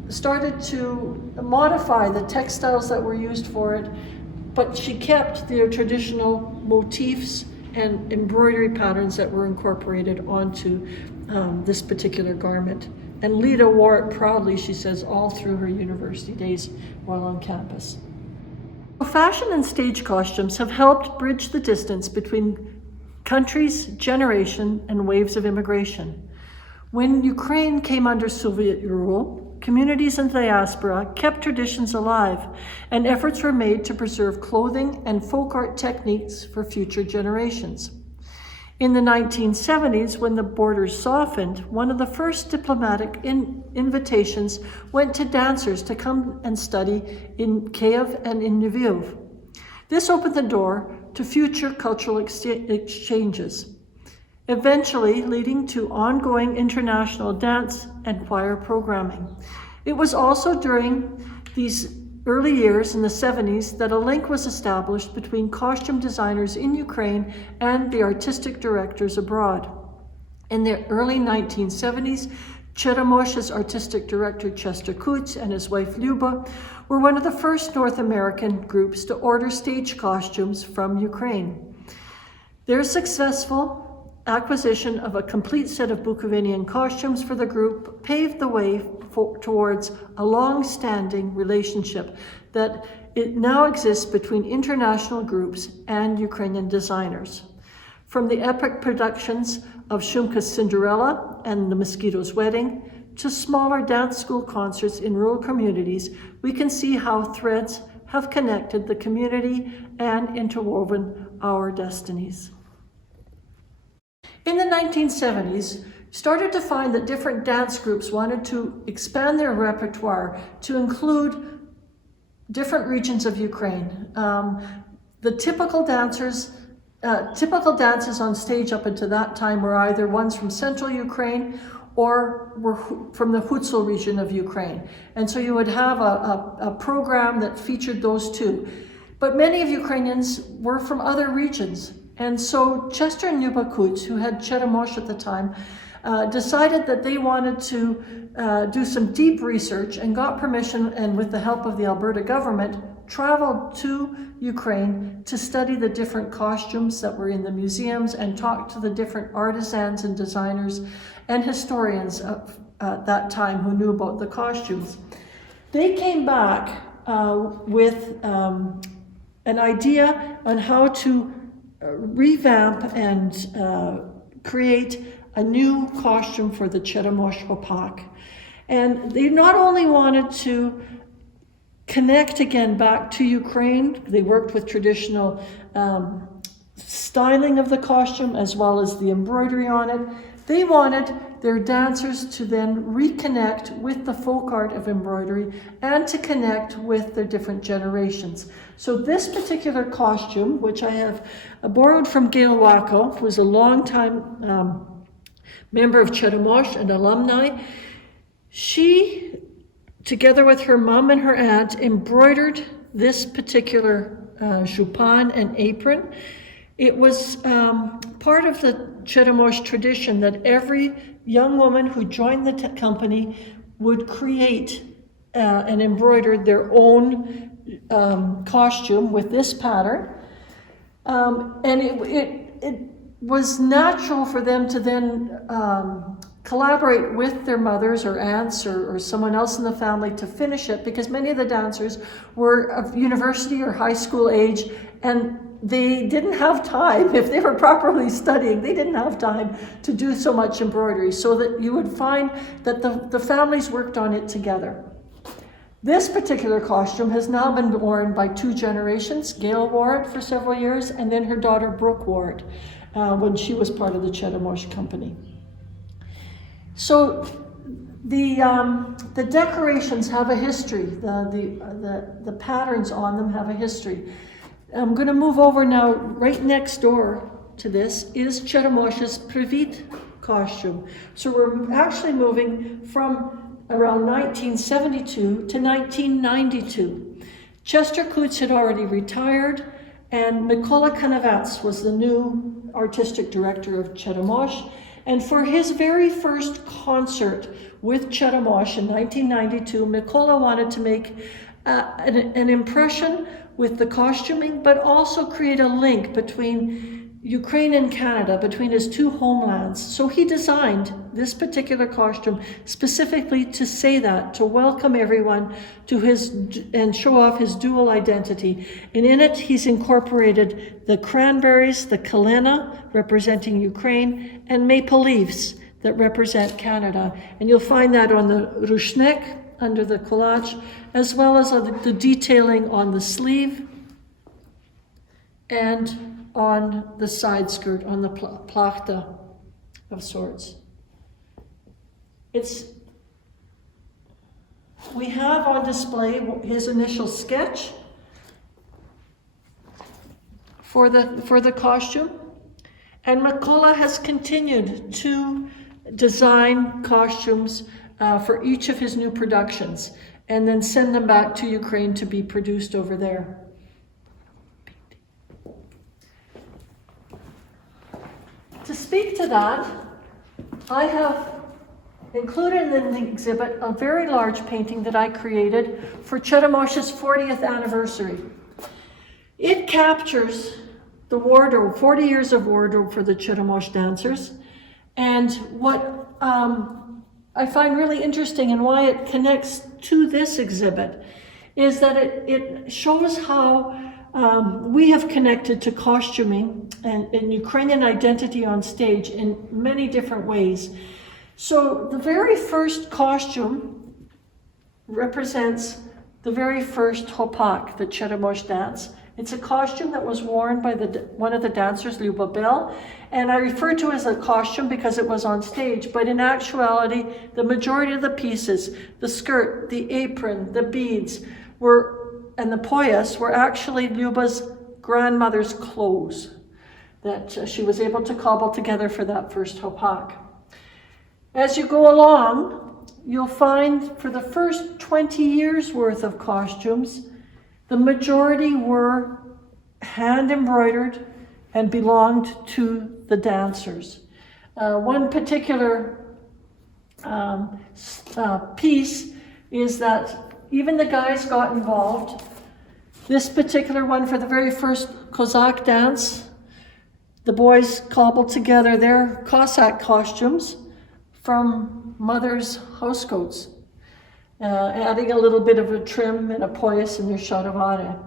started to modify the textiles that were used for it, but she kept their traditional motifs and embroidery patterns that were incorporated onto this particular garment. And Lita wore it proudly, she says, all through her university days while on campus. Fashion and stage costumes have helped bridge the distance between countries, generation, and waves of immigration. When Ukraine came under Soviet rule, communities in the diaspora kept traditions alive, and efforts were made to preserve clothing and folk art techniques for future generations. In the 1970s, when the borders softened, one of the first diplomatic invitations went to dancers to come and study in Kiev and in Lviv. This opened the door to future cultural exchanges, eventually leading to ongoing international dance and choir programming. It was also during these early years in the 70s that a link was established between costume designers in Ukraine and the artistic directors abroad. In the early 1970s, Cheremosh's artistic director Chester Kutz and his wife Lyuba were one of the first North American groups to order stage costumes from Ukraine. Their successful acquisition of a complete set of Bukovinian costumes for the group paved the way towards a long-standing relationship that it now exists between international groups and Ukrainian designers. From the epic productions of Shumka's Cinderella and the Mosquitoes Wedding to smaller dance school concerts in rural communities, we can see how threads have connected the community and interwoven our destinies. In the 1970s, started to find that different dance groups wanted to expand their repertoire to include different regions of Ukraine. The typical dances on stage up until that time were either ones from central Ukraine or were from the Hutsal region of Ukraine. And so you would have a program that featured those two. But many of Ukrainians were from other regions. And so Chester and Lyuba Kutz, who had Cheremosh at the time, decided that they wanted to do some deep research and got permission, and with the help of the Alberta government, traveled to Ukraine to study the different costumes that were in the museums and talk to the different artisans and designers and historians at that time who knew about the costumes. They came back with an idea on how to revamp and create a new costume for the Cheremosh Hopak. And they not only wanted to connect again back to Ukraine, they worked with traditional styling of the costume as well as the embroidery on it. They wanted their dancers to then reconnect with the folk art of embroidery and to connect with their different generations. So this particular costume, which I have borrowed from Gail Wacko, who was a longtime member of Cheremosh and alumni, she, together with her mom and her aunt, embroidered this particular jupan and apron. It was part of the Cheremosh tradition that every young woman who joined the company would create and embroider their own costume with this pattern. And it was natural for them to then collaborate with their mothers or aunts or someone else in the family to finish it, because many of the dancers were of university or high school age, and they didn't have time. If they were properly studying, they didn't have time to do so much embroidery, so that you would find that the families worked on it together. This particular costume has now been worn by two generations. Gail wore it for several years, and then her daughter Brooke wore it when she was part of the Cheremosh company. So the decorations have a history. The patterns on them have a history. I'm going to move over now. Right next door to this is Cheremosh's Privit costume. So we're actually moving from around 1972 to 1992. Chester Coots had already retired, and Mykola Kanavats was the new artistic director of Cheremosh. And for his very first concert with Cheremosh in 1992, Mykola wanted to make an impression with the costuming, but also create a link between Ukraine and Canada, between his two homelands. So he designed this particular costume specifically to say that, to welcome everyone to his, and show off his dual identity. And in it, he's incorporated the cranberries, the kalena, representing Ukraine, and maple leaves that represent Canada. And you'll find that on the rushnek, under the collage, as well as the detailing on the sleeve and on the side skirt, on the plachta of sorts. We have on display his initial sketch for the costume, and Mykola has continued to design costumes for each of his new productions, and then send them back to Ukraine to be produced over there. To speak to that, I have included in the exhibit a very large painting that I created for Cheremosh's 40th anniversary. It captures the wardrobe, 40 years of wardrobe for the Cheremosh dancers, and what I find really interesting and why it connects to this exhibit is that it shows how we have connected to costuming and Ukrainian identity on stage in many different ways. So the very first costume represents the very first hopak, the Cheremosh dance. It's a costume that was worn by one of the dancers, Lyuba Bell, and I refer to it as a costume because it was on stage, but in actuality, the majority of the pieces, the skirt, the apron, the beads, and the poyas were actually Lyuba's grandmother's clothes that she was able to cobble together for that first hopak. As you go along, you'll find for the first 20 years worth of costumes, the majority were hand embroidered and belonged to the dancers. One particular piece is that even the guys got involved. This particular one for the very first Cossack dance, the boys cobbled together their Cossack costumes from mother's housecoats, adding a little bit of a trim and a poyas in their sharovare.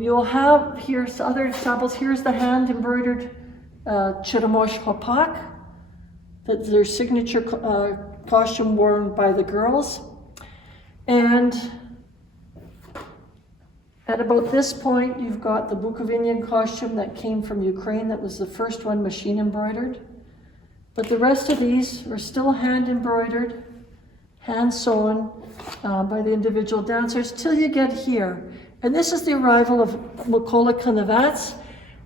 You'll have, here's other examples. Here's the hand embroidered Cheremosh hopak, that's their signature costume worn by the girls. And at about this point, you've got the Bukovinian costume that came from Ukraine. That was the first one machine embroidered. But the rest of these are still hand embroidered, hand sewn by the individual dancers till you get here. And this is the arrival of Mykola Kanavats,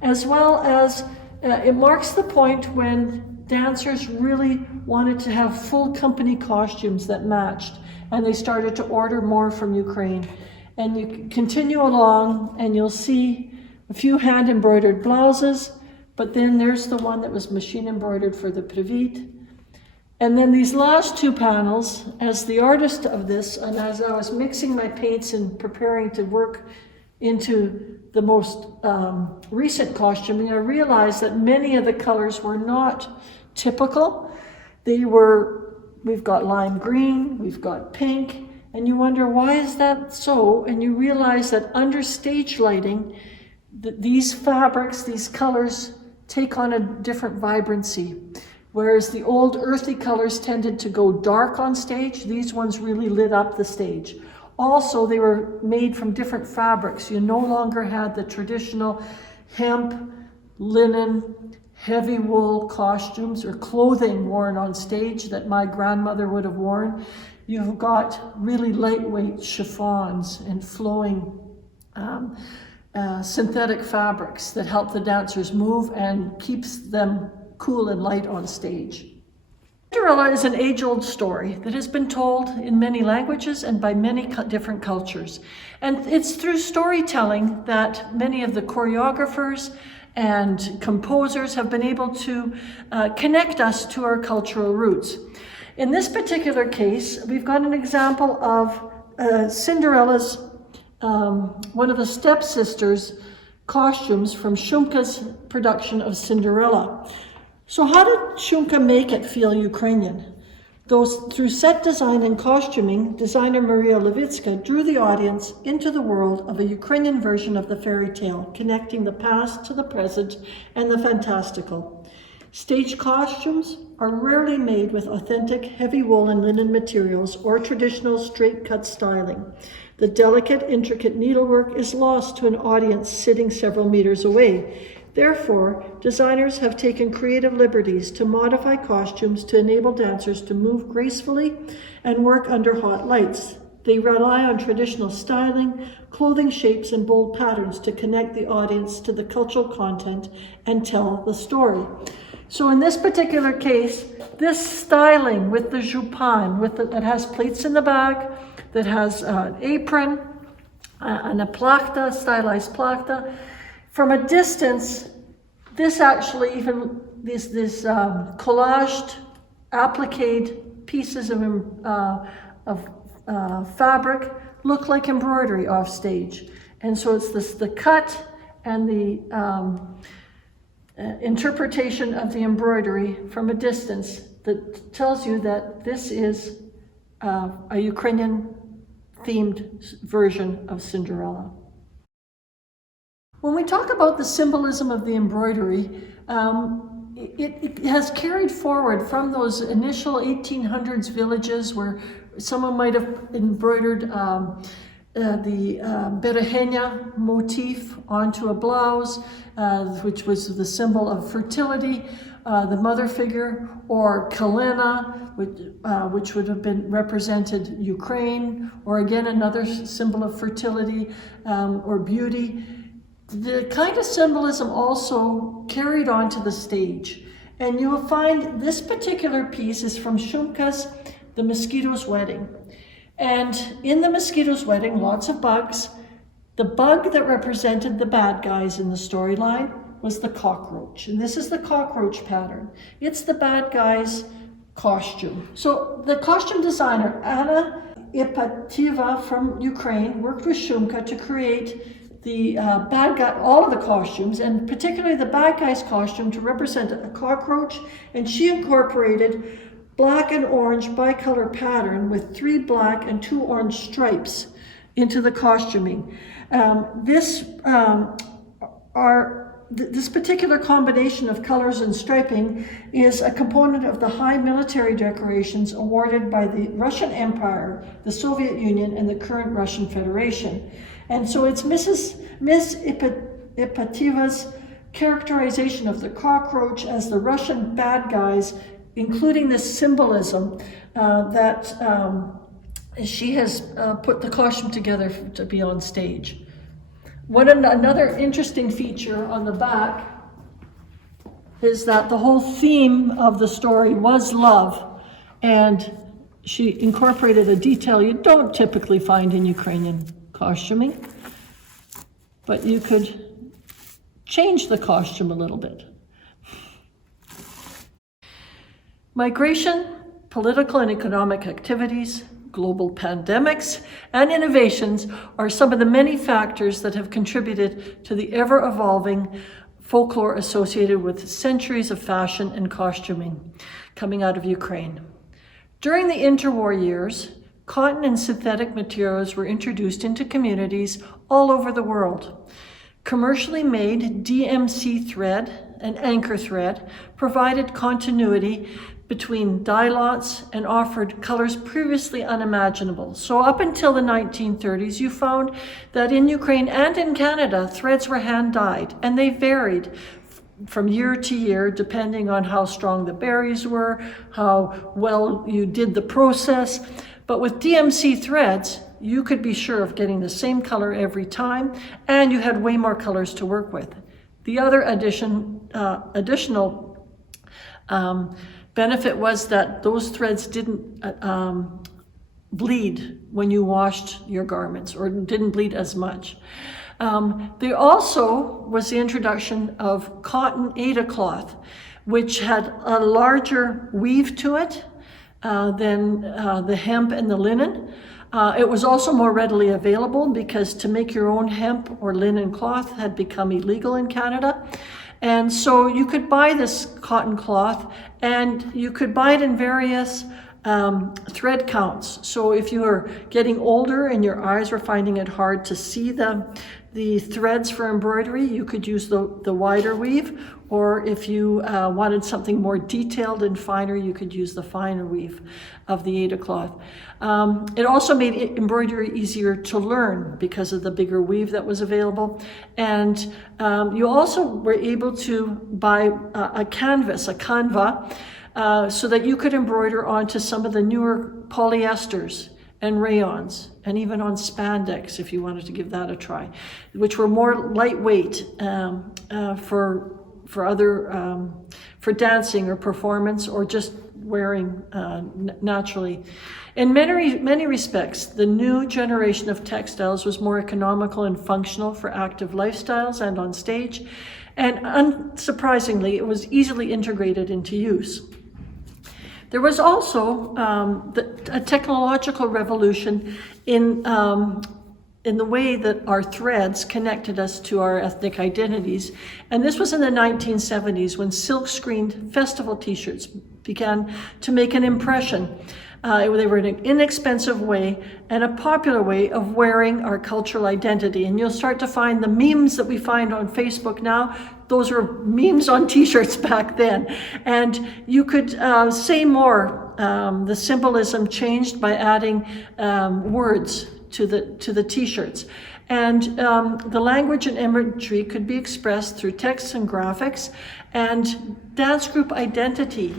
as well as it marks the point when dancers really wanted to have full company costumes that matched, and they started to order more from Ukraine. And you continue along and you'll see a few hand embroidered blouses, but then there's the one that was machine embroidered for the Privit. And then these last two panels, as the artist of this, and as I was mixing my paints and preparing to work into the most recent costuming, I realized that many of the colors were not typical. We've got lime green, we've got pink, and you wonder, why is that so? And you realize that under stage lighting, these fabrics, these colors, take on a different vibrancy. Whereas the old earthy colors tended to go dark on stage, these ones really lit up the stage. Also, they were made from different fabrics. You no longer had the traditional hemp, linen, heavy wool costumes or clothing worn on stage that my grandmother would have worn. You've got really lightweight chiffons and flowing synthetic fabrics that help the dancers move and keeps them cool and light on stage. Cinderella is an age-old story that has been told in many languages and by many different cultures. And it's through storytelling that many of the choreographers and composers have been able to connect us to our cultural roots. In this particular case, we've got an example of Cinderella's, one of the stepsisters' costumes from Shumka's production of Cinderella. So how did Shumka make it feel Ukrainian? Through set design and costuming, designer Maria Levitska drew the audience into the world of a Ukrainian version of the fairy tale, connecting the past to the present and the fantastical. Stage costumes are rarely made with authentic heavy wool and linen materials or traditional straight-cut styling. The delicate, intricate needlework is lost to an audience sitting several meters away. Therefore, designers have taken creative liberties to modify costumes to enable dancers to move gracefully and work under hot lights. They rely on traditional styling, clothing shapes, and bold patterns to connect the audience to the cultural content and tell the story. So in this particular case, this styling with the jupon, that has pleats in the back, that has an apron, and a plachta, stylized plachta. From a distance, this actually even, these collaged, appliqued pieces of fabric look like embroidery off stage. And so it's the cut and the interpretation of the embroidery from a distance that tells you that this is a Ukrainian themed version of Cinderella. When we talk about the symbolism of the embroidery, it has carried forward from those initial 1800s villages where someone might have embroidered the berehenia motif onto a blouse, which was the symbol of fertility, the mother figure, or kalena, which would have been represented Ukraine, or again another symbol of fertility or beauty. The kind of symbolism also carried onto the stage. And you will find this particular piece is from Shumka's The Mosquitoes Wedding. And in The Mosquitoes Wedding, lots of bugs. The bug that represented the bad guys in the storyline was the cockroach. And this is the cockroach pattern. It's the bad guy's costume. So the costume designer, Anna Ipativa from Ukraine, worked with Shumka to create the bad guy, all of the costumes, and particularly the bad guy's costume to represent a cockroach, and she incorporated black and orange bicolor pattern with 3 black and 2 orange stripes into the costuming. This particular combination of colors and striping is a component of the high military decorations awarded by the Russian Empire, the Soviet Union, and the current Russian Federation. And so it's Miss Ipativa's characterization of the cockroach as the Russian bad guys, including this symbolism that she has put the costume together to be on stage. Another interesting feature on the back is that the whole theme of the story was love, and she incorporated a detail you don't typically find in Ukrainian costuming, but you could change the costume a little bit. Migration, political and economic activities, global pandemics, and innovations are some of the many factors that have contributed to the ever-evolving folklore associated with centuries of fashion and costuming coming out of Ukraine. During the interwar years, cotton and synthetic materials were introduced into communities all over the world. Commercially made DMC thread and anchor thread provided continuity between dye lots and offered colors previously unimaginable. So up until the 1930s, you found that in Ukraine and in Canada, threads were hand-dyed, and they varied. from year to year, depending on how strong the berries were, how well you did the process. But with DMC threads, you could be sure of getting the same color every time, and you had way more colors to work with. The other additional benefit was that those threads didn't bleed when you washed your garments, or didn't bleed as much. There also was the introduction of cotton Aida cloth, which had a larger weave to it than the hemp and the linen. It was also more readily available because to make your own hemp or linen cloth had become illegal in Canada. And so you could buy this cotton cloth, and you could buy it in various thread counts. So if you were getting older and your eyes were finding it hard to see the threads for embroidery, you could use the wider weave, or if you wanted something more detailed and finer, you could use the finer weave of the Aida cloth. It also made embroidery easier to learn because of the bigger weave that was available. And you also were able to buy a canvas, a canva, so that you could embroider onto some of the newer polyesters and rayons, and even on spandex if you wanted to give that a try, which were more lightweight for dancing or performance, or just wearing naturally. In many respects, the new generation of textiles was more economical and functional for active lifestyles and on stage, and unsurprisingly, it was easily integrated into use. There was also a technological revolution in the way that our threads connected us to our ethnic identities. And this was in the 1970s when silk-screened festival t-shirts began to make an impression. They were an inexpensive way and a popular way of wearing our cultural identity. And you'll start to find the memes that we find on Facebook now, those were memes on t-shirts back then. And you could say more. The symbolism changed by adding words to the t-shirts. And the language and imagery could be expressed through text and graphics, and dance group identity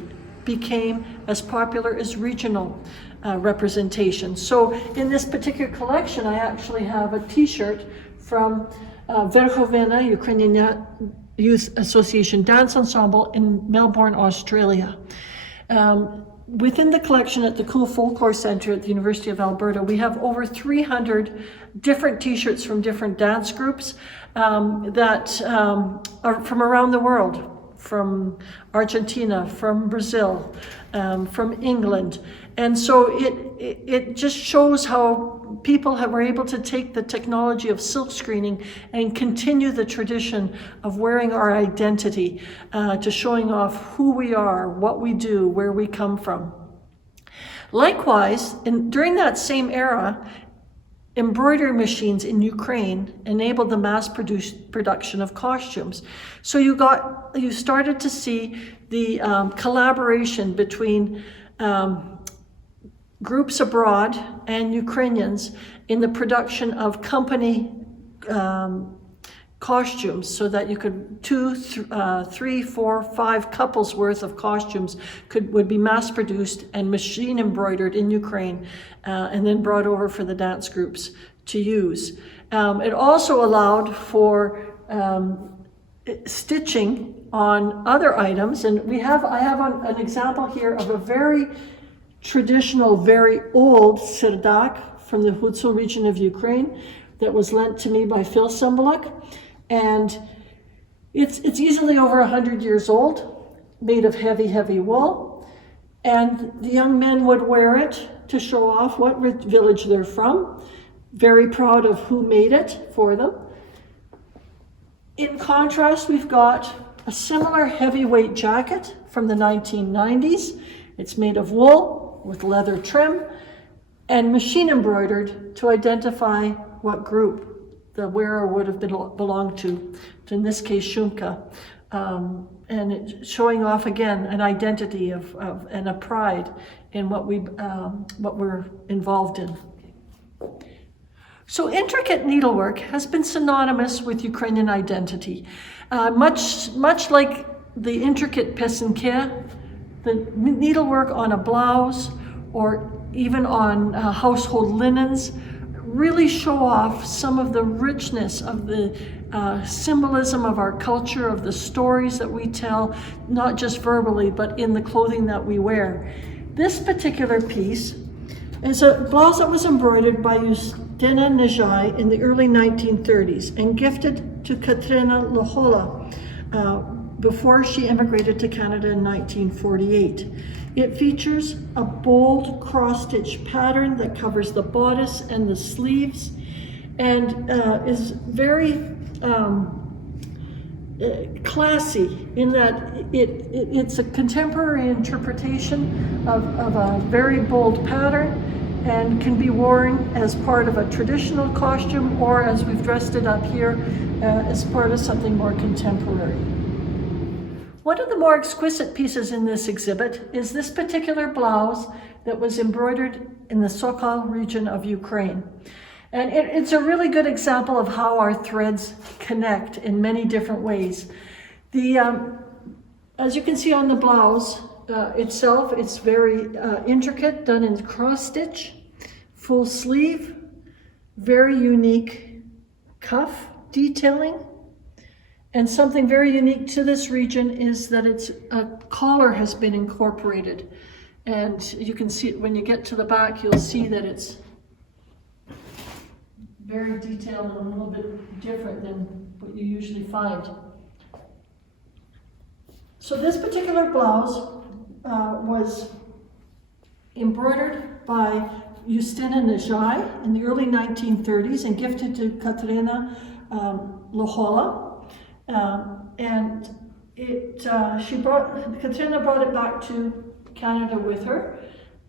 became as popular as regional representation. So in this particular collection, I actually have a t-shirt from Verkhovena, Ukrainian Youth Association Dance Ensemble in Melbourne, Australia. Within the collection at the Cool Folklore Center at the University of Alberta, we have over 300 different t-shirts from different dance groups that are from around the world, from Argentina, from Brazil, from England. And so it just shows how people were able to take the technology of silk screening and continue the tradition of wearing our identity, to showing off who we are, what we do, where we come from. Likewise, during that same era, embroidery machines in Ukraine enabled the mass production of costumes. So you started to see the collaboration between groups abroad and Ukrainians in the production of company costumes, so that you could 2, 3, 4, 5 couples worth of costumes would be mass produced and machine embroidered in Ukraine, and then brought over for the dance groups to use. It also allowed for stitching on other items, and I have an example here of a very traditional, very old serdak from the Hutsul region of Ukraine that was lent to me by Phil Sembaliuk. And it's easily over 100 years old, made of heavy wool. And the young men would wear it to show off what village they're from, very proud of who made it for them. In contrast, we've got a similar heavyweight jacket from the 1990s. It's made of wool with leather trim and machine embroidered to identify what group the wearer would have belonged to in this case Shumka, and it's showing off again an identity and a pride in what we're involved in. So intricate needlework has been synonymous with Ukrainian identity. Much like the intricate pesenke, the needlework on a blouse or even on household linens really show off some of the richness of the symbolism of our culture, of the stories that we tell, not just verbally, but in the clothing that we wear. This particular piece is a blouse that was embroidered by Justyna Nejai in the early 1930s and gifted to Katrina Lohola before she immigrated to Canada in 1948. It features a bold cross-stitch pattern that covers the bodice and the sleeves and is very classy in that it's a contemporary interpretation of a very bold pattern and can be worn as part of a traditional costume or, as we've dressed it up here, as part of something more contemporary. One of the more exquisite pieces in this exhibit is this particular blouse that was embroidered in the Sokol region of Ukraine. And it's a really good example of how our threads connect in many different ways. As you can see on the blouse itself, it's very intricate, done in cross stitch, full sleeve, very unique cuff detailing. And something very unique to this region is that a collar has been incorporated. And you can see it when you get to the back, you'll see that it's very detailed and a little bit different than what you usually find. So this particular blouse was embroidered by Justyna Nejai in the early 1930s and gifted to Katrina Lohola. And Katrina brought it back to Canada with her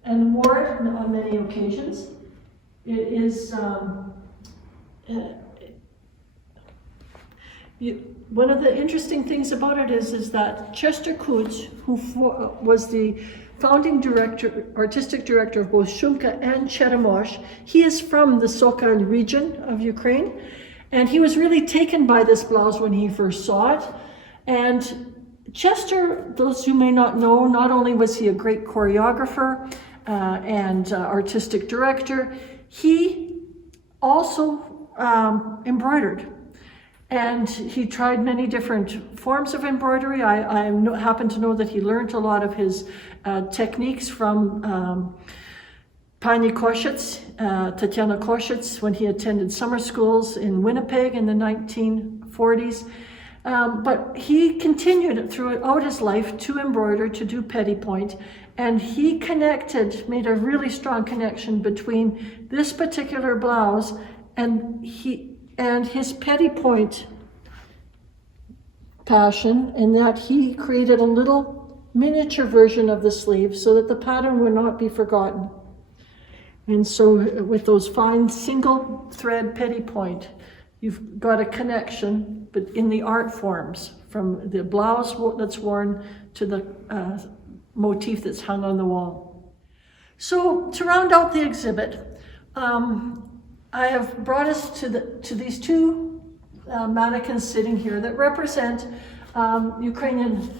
and wore it on many occasions. It is one of the interesting things about it is that Chester Kutz, who was the founding director, artistic director of both Shumka and Cheremosh, he is from the Sokol region of Ukraine. And he was really taken by this blouse when he first saw it. And Chester, those who may not know, not only was he a great choreographer and artistic director, he also embroidered. And he tried many different forms of embroidery. I happen to know that he learned a lot of his techniques from Pani Koshitz, Tatiana Koshitz, when he attended summer schools in Winnipeg in the 1940s. But he continued throughout his life to embroider, to do petit point, and he made a really strong connection between this particular blouse and his petit point passion, in that he created a little miniature version of the sleeve so that the pattern would not be forgotten. And so with those fine single thread petit point, you've got a connection, but in the art forms, from the blouse that's worn to the motif that's hung on the wall. So to round out the exhibit, I have brought us to these two mannequins sitting here that represent Ukrainian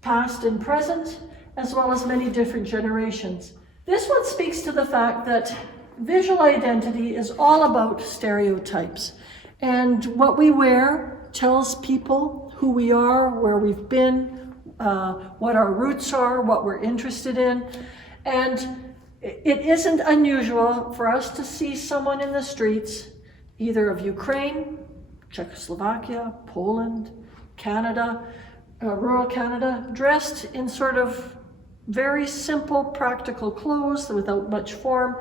past and present, as well as many different generations. This one speaks to the fact that visual identity is all about stereotypes. And what we wear tells people who we are, where we've been, what our roots are, what we're interested in. And it isn't unusual for us to see someone in the streets, either of Ukraine, Czechoslovakia, Poland, Canada, rural Canada, dressed in sort of very simple, practical clothes without much form,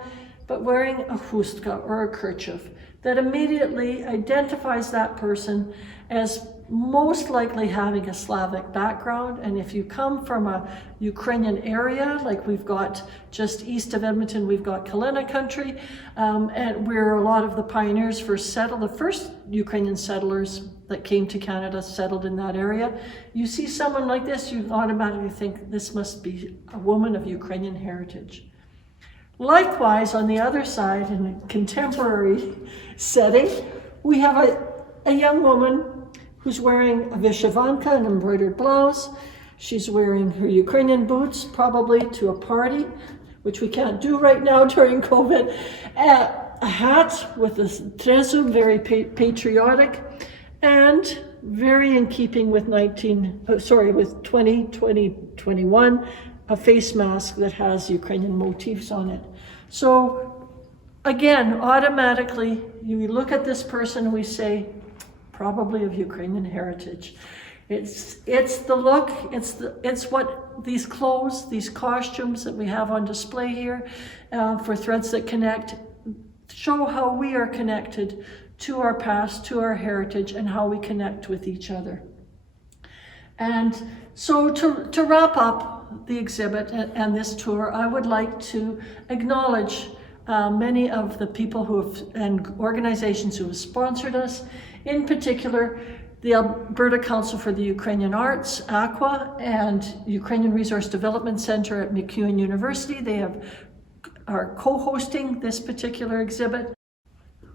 but wearing a chustka or a kerchief that immediately identifies that person as most likely having a Slavic background. And if you come from a Ukrainian area, like we've got just east of Edmonton, we've got Kalina country, and where a lot of the pioneers first settled, the first Ukrainian settlers that came to Canada settled in that area. You see someone like this, you automatically think this must be a woman of Ukrainian heritage. Likewise, on the other side, in a contemporary setting, we have a young woman who's wearing a vyshyvanka, an embroidered blouse. She's wearing her Ukrainian boots, probably to a party, which we can't do right now during COVID. A hat with a tresu, very patriotic, and very in keeping with 2021, a face mask that has Ukrainian motifs on it. So again, automatically, you look at this person and we say, probably of Ukrainian heritage. It's the look, it's what these clothes, these costumes that we have on display here for Threads That Connect, show how we are connected to our past, to our heritage, and how we connect with each other. And so to wrap up the exhibit and this tour, I would like to acknowledge many of the people and organizations who have sponsored us, in particular, the Alberta Council for the Ukrainian Arts, AQUA, and Ukrainian Resource Development Center at MacEwan University. They are co-hosting this particular exhibit.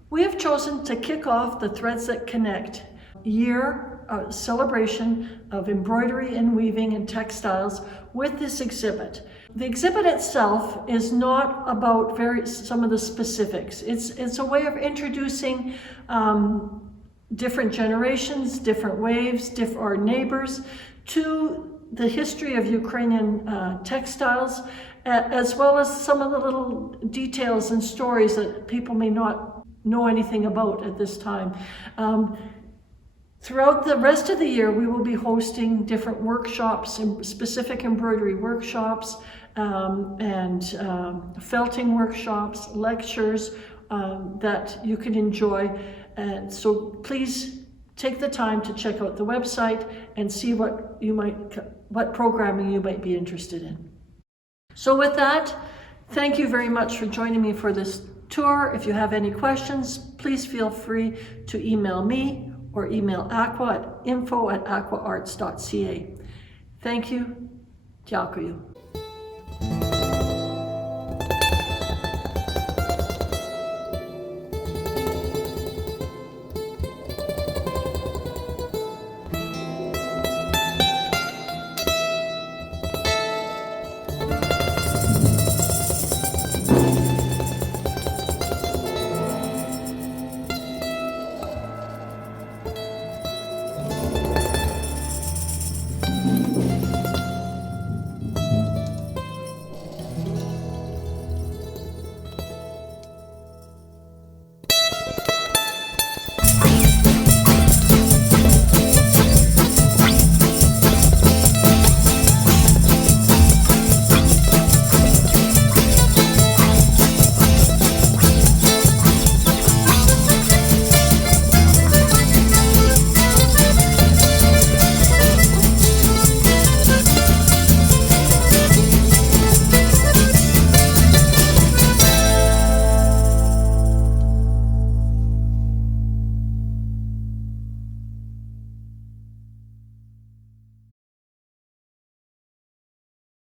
We have chosen to kick off the Threads That Connect year celebration of embroidery and weaving and textiles with this exhibit. The exhibit itself is not about some of the specifics. It's a way of introducing different generations, different waves, our neighbors, to the history of Ukrainian textiles, as well as some of the little details and stories that people may not know anything about at this time. Throughout the rest of the year, we will be hosting different workshops, specific embroidery workshops, and felting workshops, lectures that you can enjoy. And so please take the time to check out the website and see what programming you might be interested in. So with that, thank you very much for joining me for this tour. If you have any questions, please feel free to email me or email AQUA at info@aquaarts.ca. Thank you. Дякую.